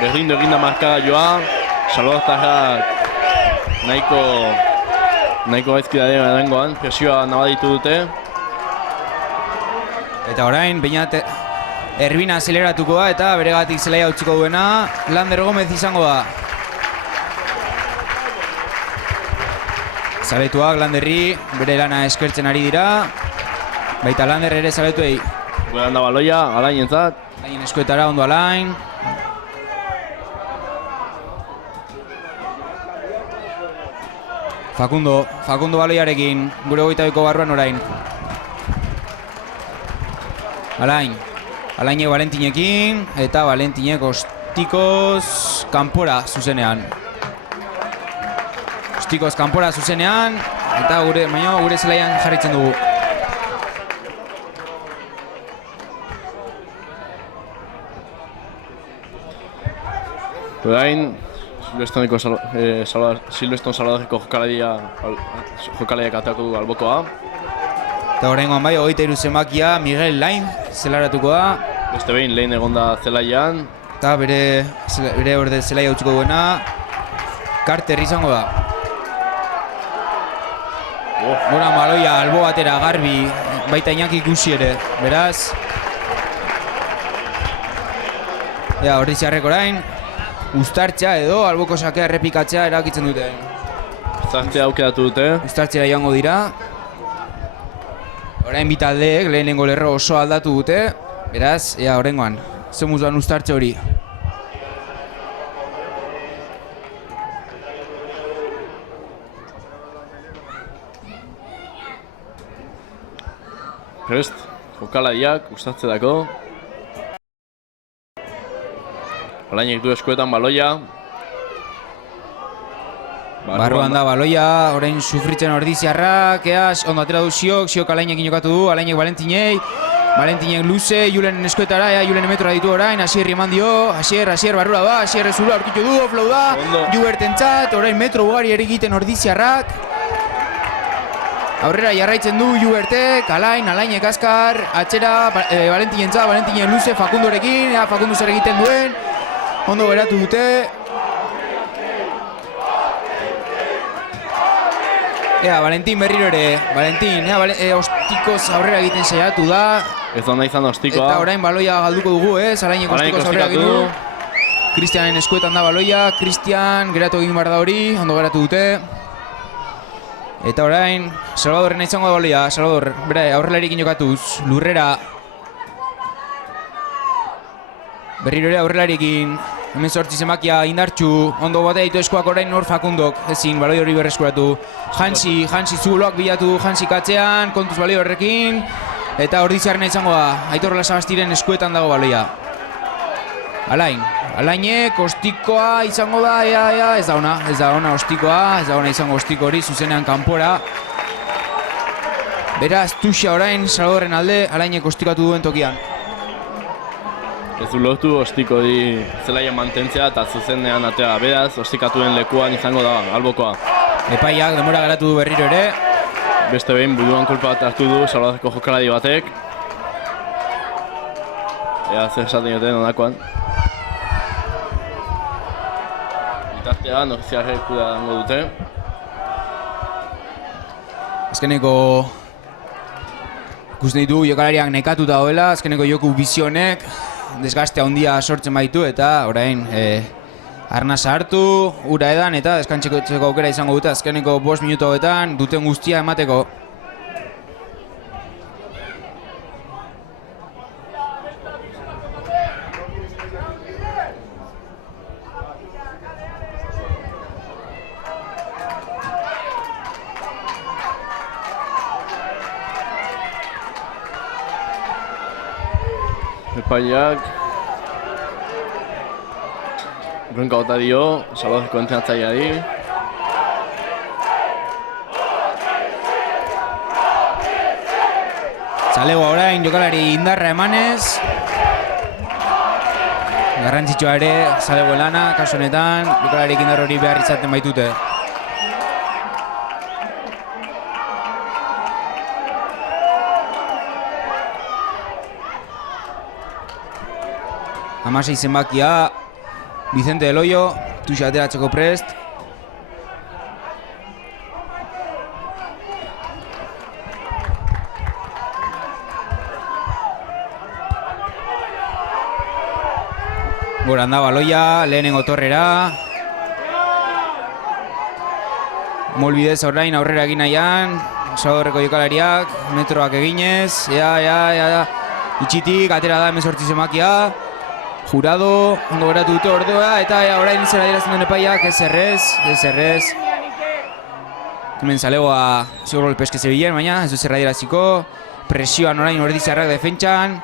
berdindu eginda markagailua. Salvadortarrak nahiko gaizki da lehenengoan, presioa nabaditu dute. Eta orain, Beñat Erbina azeleratuko da eta beregatik zelaia utziko duena Lander Gomez izango da. Zaletuak Landerri bere lana eskertzen ari dira. Baita Lander ere zaletuei. Goeran da baloia, Alain entzat. Alain eskuetara, ondo Alain. Facundo baloiarekin, gure 22ko barruan orain. Alainek Valentinekin, eta Valentinek ostikoz kanpora zuzenean. Ostikoz kanpora zuzenean, eta gure zelaian jarritzen dugu. Orain, Silveston Salvadorreko jokalariak ateako du albokoa. Eta horrengoan bai, 23 zenbakia Miguel Lain zelaratuko da. Beste behin lehen egonda zelaian. Eta bere orde zelaia utziko duena Carter izango da. Gora baloia albo batera garbi, baita Iñaki ikusi ere, beraz. Ja, Ordiziarrek orain, uztartzea edo alboko sakea errepikatzea erakitzen dute. Uztartzea aukeratu dute. Uztartzera joango dira. Orain bi taldeek lehenengo lerro oso aldatu dute, beraz, ea horrengoan, zemuz doan uztartze hori. Prest, jokalariak uztartze dako. Alainek du eskuetan baloia. Barruan da baloia, orain sufritzen Ordiziarrak, ondo atera du Siok Alainekin jokatu du, Alainek Valentinei. Valentinek luze, Julenen eskuetara, Julenen metroa ditu orain, Asier eman dio, Asier barrura da, Asier ezuru aurkitu du, oflau da, Jubertentzat, orain metro ugari erigiten Ordiziarrak. Aurrera jarraitzen du Jubertek, Alainek azkar, atxera Valentinentzat, Valentinen luze, Facundorekin, Facundo zer egiten duen, ondo geratu dute. Valentin berriro ere, ostikoz aurrera egiten saiatu da. Ez da izan ostikoa. Eta orain baloia galduko dugu, Alainek ostikoz aurrera egin du. Kristianen eskuetan da baloia, Kristian geratu egin behar da hori, ondo geratu dute. Eta orain, Salvadorren izango da baloia, Salvador, bera, aurrelarikin jokatuz, Lurrera. Berriro ere aurrelarikin. Hemen sortzi zenbakia indartxu, ondo batea ditu eskuak orain hor Facundok, ezin baloi hori berreskuratu. Hansi zuloak bilatu du Hansi katzean, kontuz baloi horrekin. Eta Ordiziarrena izango da, Aitor Lasabastiren eskuetan dago baloia. Alainek, ostikoa izango da, ez da ona ostikoa, ez da ona izango ostiko hori, zuzenean kanpora. Beraz, Tuxa orain, Salvadorren alde, Alainek ostikatu duen tokian. Ez du lortu ostiko hori zelaia mantentzea eta zuzenean atea. Beraz, ostikatuen lekuan izango da, albokoa. Epaiak denbora garatu du berriro ere. Beste behin buruan kulpa bat hartu du Salvadorreko jokalari batek. Ea zer esaten joten honakoan. Bitartean, Ordiziarrek kuda dango dute. Azkeneko ikusten ditu jokalariak nekatuta daudela, azkeneko joku bizionek desgaste handia sortzen baitu eta orain arnasa hartu, ura edan eta deskantzeko aukera izango dute azkeneko 5 minutu hauetan duten guztia emateko. Epaiak bronka bota dio Salvadorreko entrenatzaileari. Zalegoa orain jokalari indarra emanez. Garrantzitsua ere Zalegoen lana, kasu honetan, jokalariek indar hori behar izaten baitute. Hamasei zenbakia, Vicente del Hoyo, Tuxa ateratzeko prest. Goran da baloia, lehenengo torrera. Molbidez orain aurrera egin nahian, Salvadorreko jokalariak, metroak eginez, itxitik, atera da 18 zenbakia. Jurado, ondo geratu dute ordua, eta orain izan adierazten duen epaiak, ez errez. Hemen Zalegoa zigor golpeske zebilen, baina ez du zer adieraziko. Presioan orain Ordiziarrak defentsan.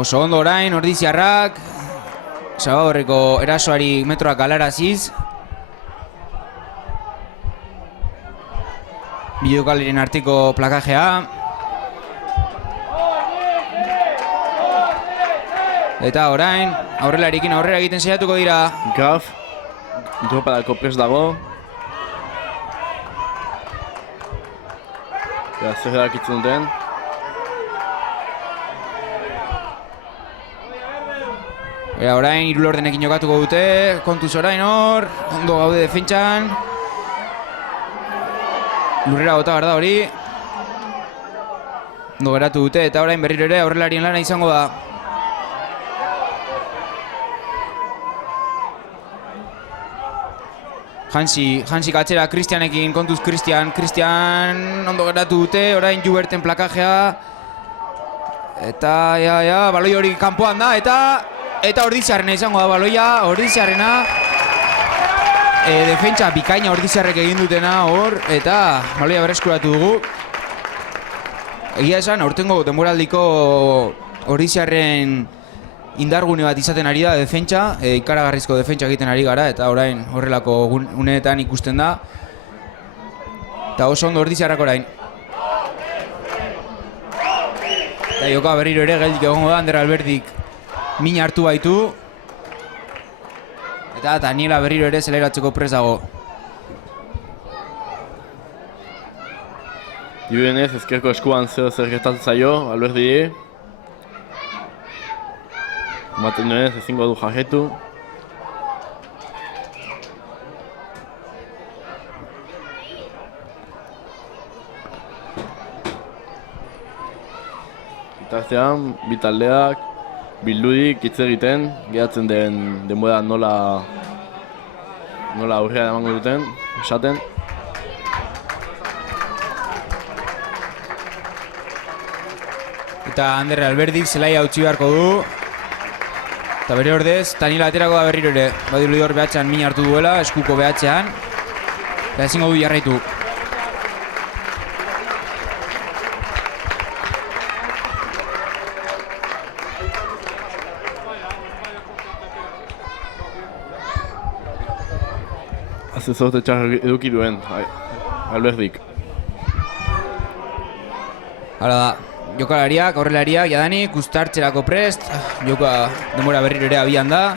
Oso ondo orain Ordiziarrak. Salvadorreko erasoari metroak galaraziz. Bi jokalaren arteko plakajea. Eta orain, aurrelarikin aurrera egiten saiatuko dira. Graf, dropadako prest dago. Zer erakitzen duten. Orain, hiru lordenekin jokatuko dute, kontuz orain hor, ondo gaude defentsan. Lurrera bota behar da hori. Ondo geratu dute eta orain berriro ere aurrelarien lana izango da. Hansik atzera Kristianekin, kontuz Kristian ondo geratu dute, orain Juberten plakajea. Eta, baloi hori kanpoan da, eta Ordiziarrena izango da baloia, Ordiziarrena. Defentsa bikaina Ordiziarrek egin dutena hor, eta baloia berreskuratu dugu. Egia esan, aurtengo denboraldiko Ordiziarren indargune bat izaten ari da defentsa, ikaragarrizko defentsa egiten ari gara, eta orain horrelako uneetan ikusten da. Eta oso ondo Ordiziarrak orain. Eta joka berriro ere geldik egongo da, Ander Alberdik min hartu baitu. Eta Daniela berriro ere zeleratzeko prest dago. Dirudenez, ezkerko eskuan zer gertatzen zaio, Alberdi. Ematen duenez, ezingo du jarretu. Bitartean, bi taldeak bildurik hitz egiten, geratzen den denbora nola aurrera emango duten, esaten. Eta Ander Alberdik zelaia utzi beharko du. Eta bere ordez, Daniela aterako da berriro ere. Badirudi hor behatzean min hartu duela, eskuko behatzean. Eta ezingo du jarraitu. zorte txar eduki duen, Alberdik. Hala da, jokalariak, aurrelariak, jadanik, uztartzerako prest, joka denbora berriro ere abian da.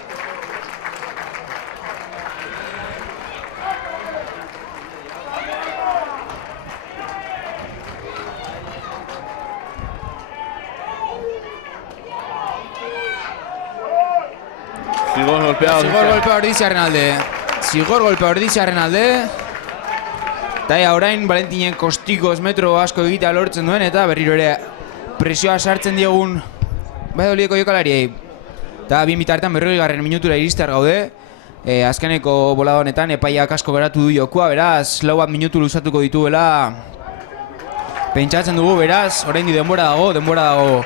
Zigor golpea Ordiziarren alde. Zigor golpea Ordiziarren alde. Eta orain Valentinen kostikoz metro asko egitea lortzen duen eta berriro ere presioa sartzen diegun Valladolideko jokalariei. Eta bien bitartean 40. minutura iristear gaude. Azkeneko bolada honetan epaiak asko geratu du jokua, beraz, 4 minutu luzatuko dituela pentsatzen dugu, beraz, orain denbora dago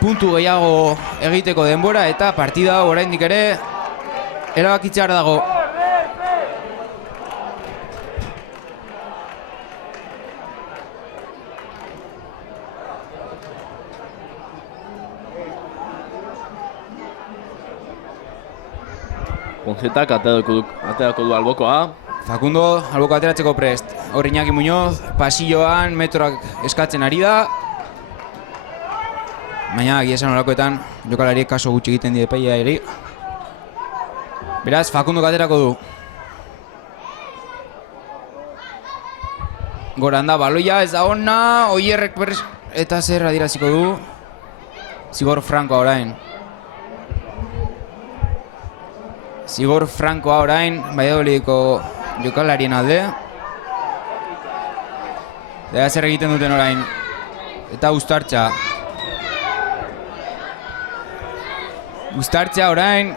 puntu gehiago egiteko denbora eta partida oraindik ere erabakitzear dago. Poncetak aterako du albokoa. Facundo, alboko ateratzeko prest. Hor Iñaki Muñoz, pasilloan metroak eskatzen ari da. Baina, esan olakoetan, jokalariek kaso gutxi egiten die epaia ere. Beraz, Facundo aterako du. Goran da, baloia ez da ona, Oierrek berriz eta zer adieraziko du. Zigor Frankoa orain. Zigor Frankoa orain, Valladolideko jokalarien alde. Eta zer egiten duten orain. Eta uztartza. Uztartza orain,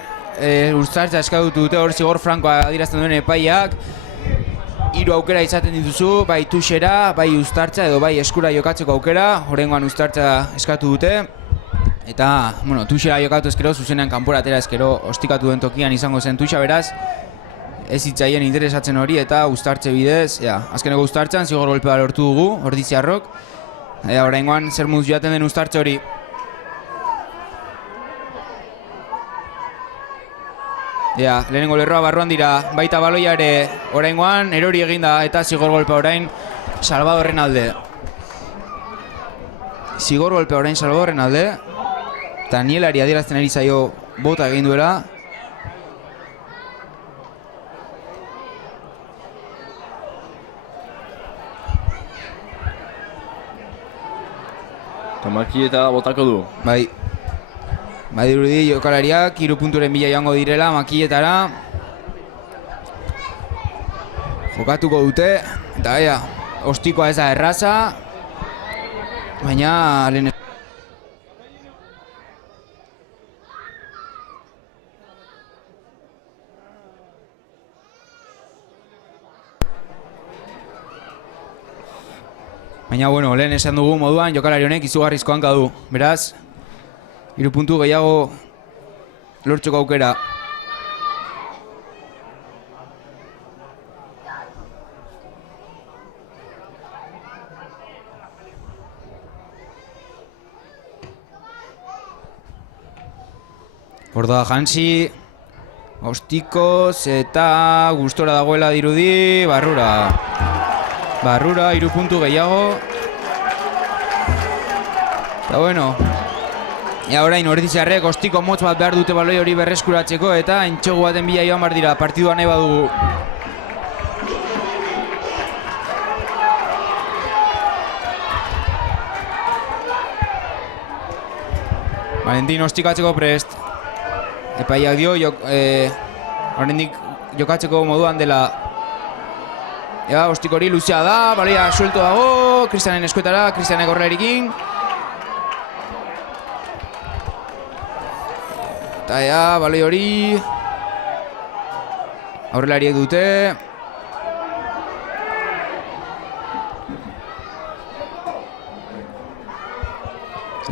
uztartza eskatutu dute hor Zigor Frankoa adierazten duen epaiak. 3 aukera izaten dituzu, bai tuxera, bai uztartza edo bai eskura jokatzeko aukera. Horrengoan uztartza eskatu dute. Eta, bueno, tuxera jokatu ezkero, zuzenean kanpora atera ezkero, ostikatu den tokian izango zen tuxa, beraz, ez hitzaien interesatzen hori eta uztartze bidez, azkeneko uztartzan zigor golpea lortu dugu, Ordiziarrok. Oraingoan zer moduz joaten den uztartze hori. Lehenengo lerroa barruan dira, baita baloia ere oraingoan erori eginda eta zigor golpea orain Salvadorren alde. Zigor golpea orain Salvadorren alde. Danielari adierazten ari zaio bota egin duela. Eta Makieta botako du. Bai. Badirudi jokalariak 3 punturen bila joango direla Makietara. Jokatuko dute. Eta ostikoa ez da erraza. Baina lehen Baina, bueno, lehen esan dugu moduan, jokalari honek izugarrizko hanka du. Beraz, 3 puntu gehiago lortzeko aukera. Ordoa Hansi, ostikoz eta gustora dagoela dirudi, barrura. Barrura, 3 puntu gehiago. Eta bueno, orain Ordiziarrek ostiko motz bat behar dute baloi hori berreskuratzeko eta entxegu baten bila joan behar dira, partidua nahi badugu. Valentin ostikatzeko prest. Epaiak dio, oraindik jokatzeko moduan dela. Ostik hori luzea da, baloia suelto dago, Kristianen eskuetara, Kristianek horrelarikin. Eta baloi hori aurrelariek dute.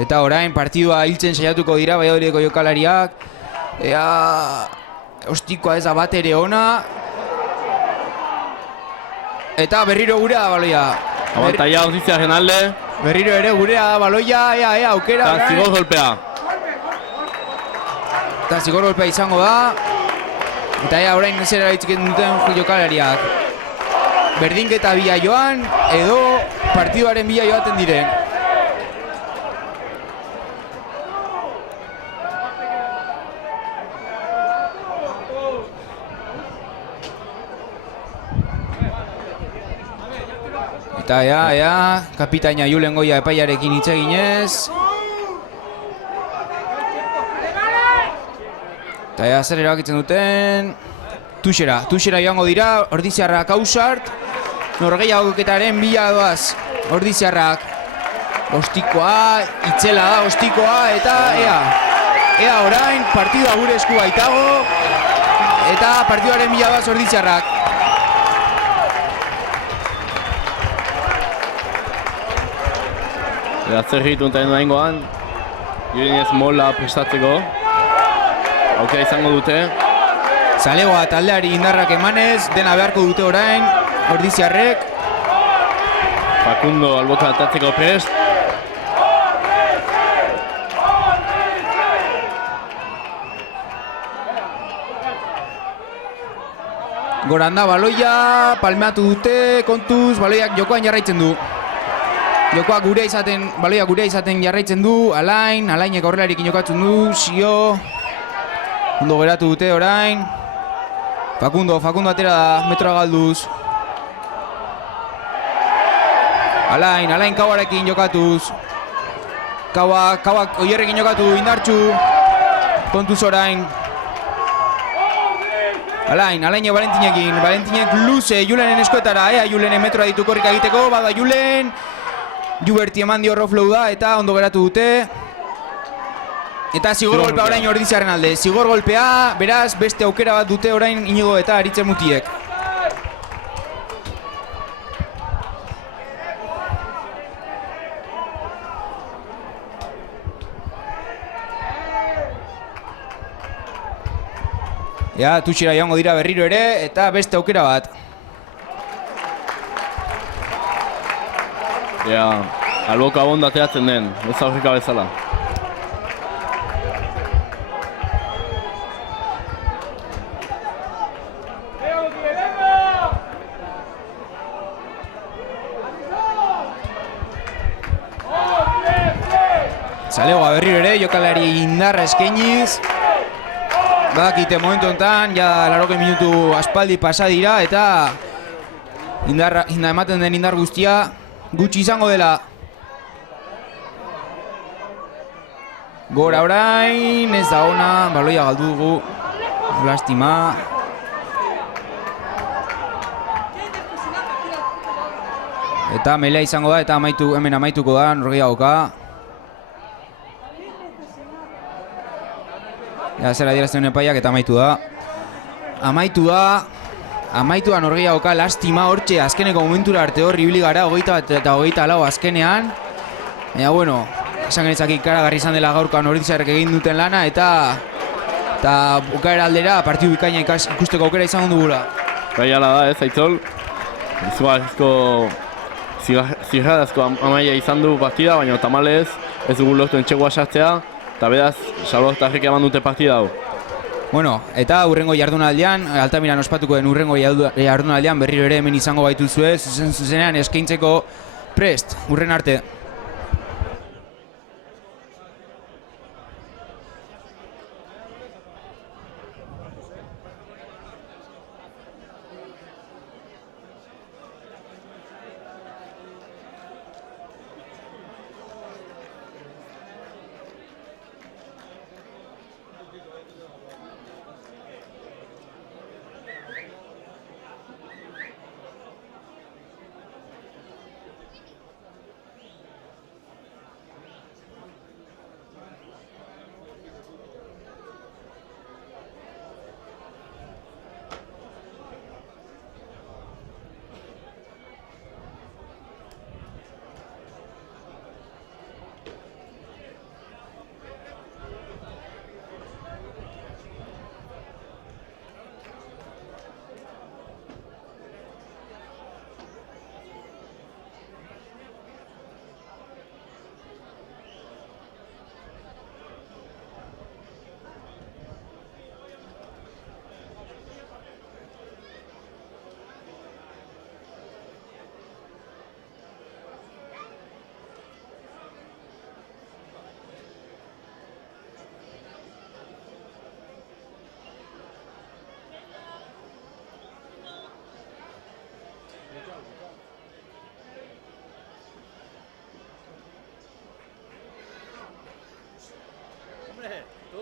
Eta orain partidua hiltzen saiatuko dira Valladolideko jokalariak. Ostikoa ez da bat ere ona. Eta berriro gurea da baloia. Abantaia Ordiziarren alde. Berriro ere gurea da baloia, aukera. Eta zigor golpea. Eta zigor golpea izango da. Eta orain zera itziken duten jokalariak. Berdinketa bila joan, edo partiduaren bila joaten diren. Eta kapitaina Julen Goia epaiarekin hitz eginez. Eta zer erabakitzen duten. Tuxera joango dira, Ordiziarrak Ausart. Norgehiagoketaren bila doaz, Ordiziarrak. Ostikoa, itzela da ostikoa, eta ea orain, partidua gure esku baitago. Eta partiduaren bila doaz Ordiziarrak. Zer egiten duten nahingoan, Julenez mola prestatzeko. Aukera izango dute. Zalegoa taldeari indarrak emanez, dena beharko dute orain, Ordiziarrek. Facundo albota atatzeko prest. Goranda baloia, palmeatu dute, kontuz, baloiak jokoan jarraitzen du. Jokoa baloia gurea izaten jarraitzen du, Alainek aurrelarekin jokatzen du, Sio. Ondo geratu dute orain. Facundo atera da, metroa galduz. Alain Kauarekin jokatuz. Kauak oierrekin jokatu, indartxu. Kontuz orain. Alainek Valentinek luze Julenen eskuetara, Julenen metroa ditu korrika egiteko, bada Julen. Juberti eman dio Roflou da eta ondo geratu dute. Eta zigor golpea orain Ordiziarren alde. Zigor golpea, beraz, beste aukera bat dute orain Inigo eta Aritze Mutiek. Tuxera joango dira berriro ere, eta beste aukera bat. Alboka bonda ateratzen den, ez aurrika bezala. Zalegoa berriro ere, jokalari indarra eskainiz. Badakite momentu honetan, 80 minutu aspaldi pasa dira eta ematen den indar guztia gutxi izango dela. Gora orain, ez da ona, baloia galdu dugu. Lastima. Eta melea izango da eta hemen amaituko da Norgehiagoka. Zera adierazten epaiak eta amaitu da. Amaitu da Norgehiagoka, lastima hortxe azkeneko momentura arte hor ibili gara 21 eta 24 azkenean. Bueno, esan genezak ikaragarri izan dela gaurkoan Ordiziarrek egin duten lana eta bukaera aldera partidu bikaina ikusteko aukera izango dugula. Bai ala da, ez Aitzol. Zirradazko amaia izan du partida, baina tamalez ez dugu lortu entxegoa sartzea. Eta bedaz, salbaztarrek eman dute partida hau. Bueno, eta hurrengo jardunaldian, Altamiran ospatuko den hurrengo jardunaldian berriro ere hemen izango baituzue, zuzenean eskaintzeko prest, hurren arte.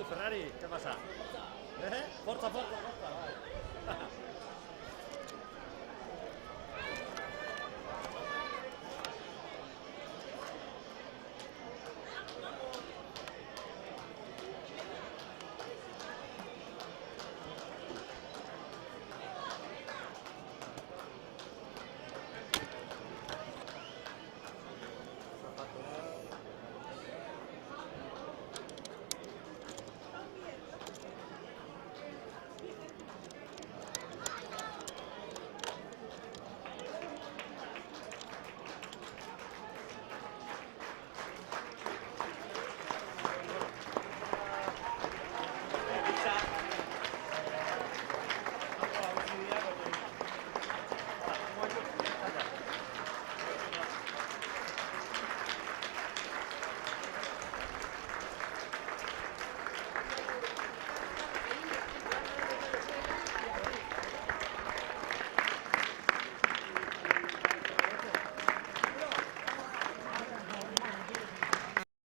Ferrari, ¿qué pasa? Forza, bai.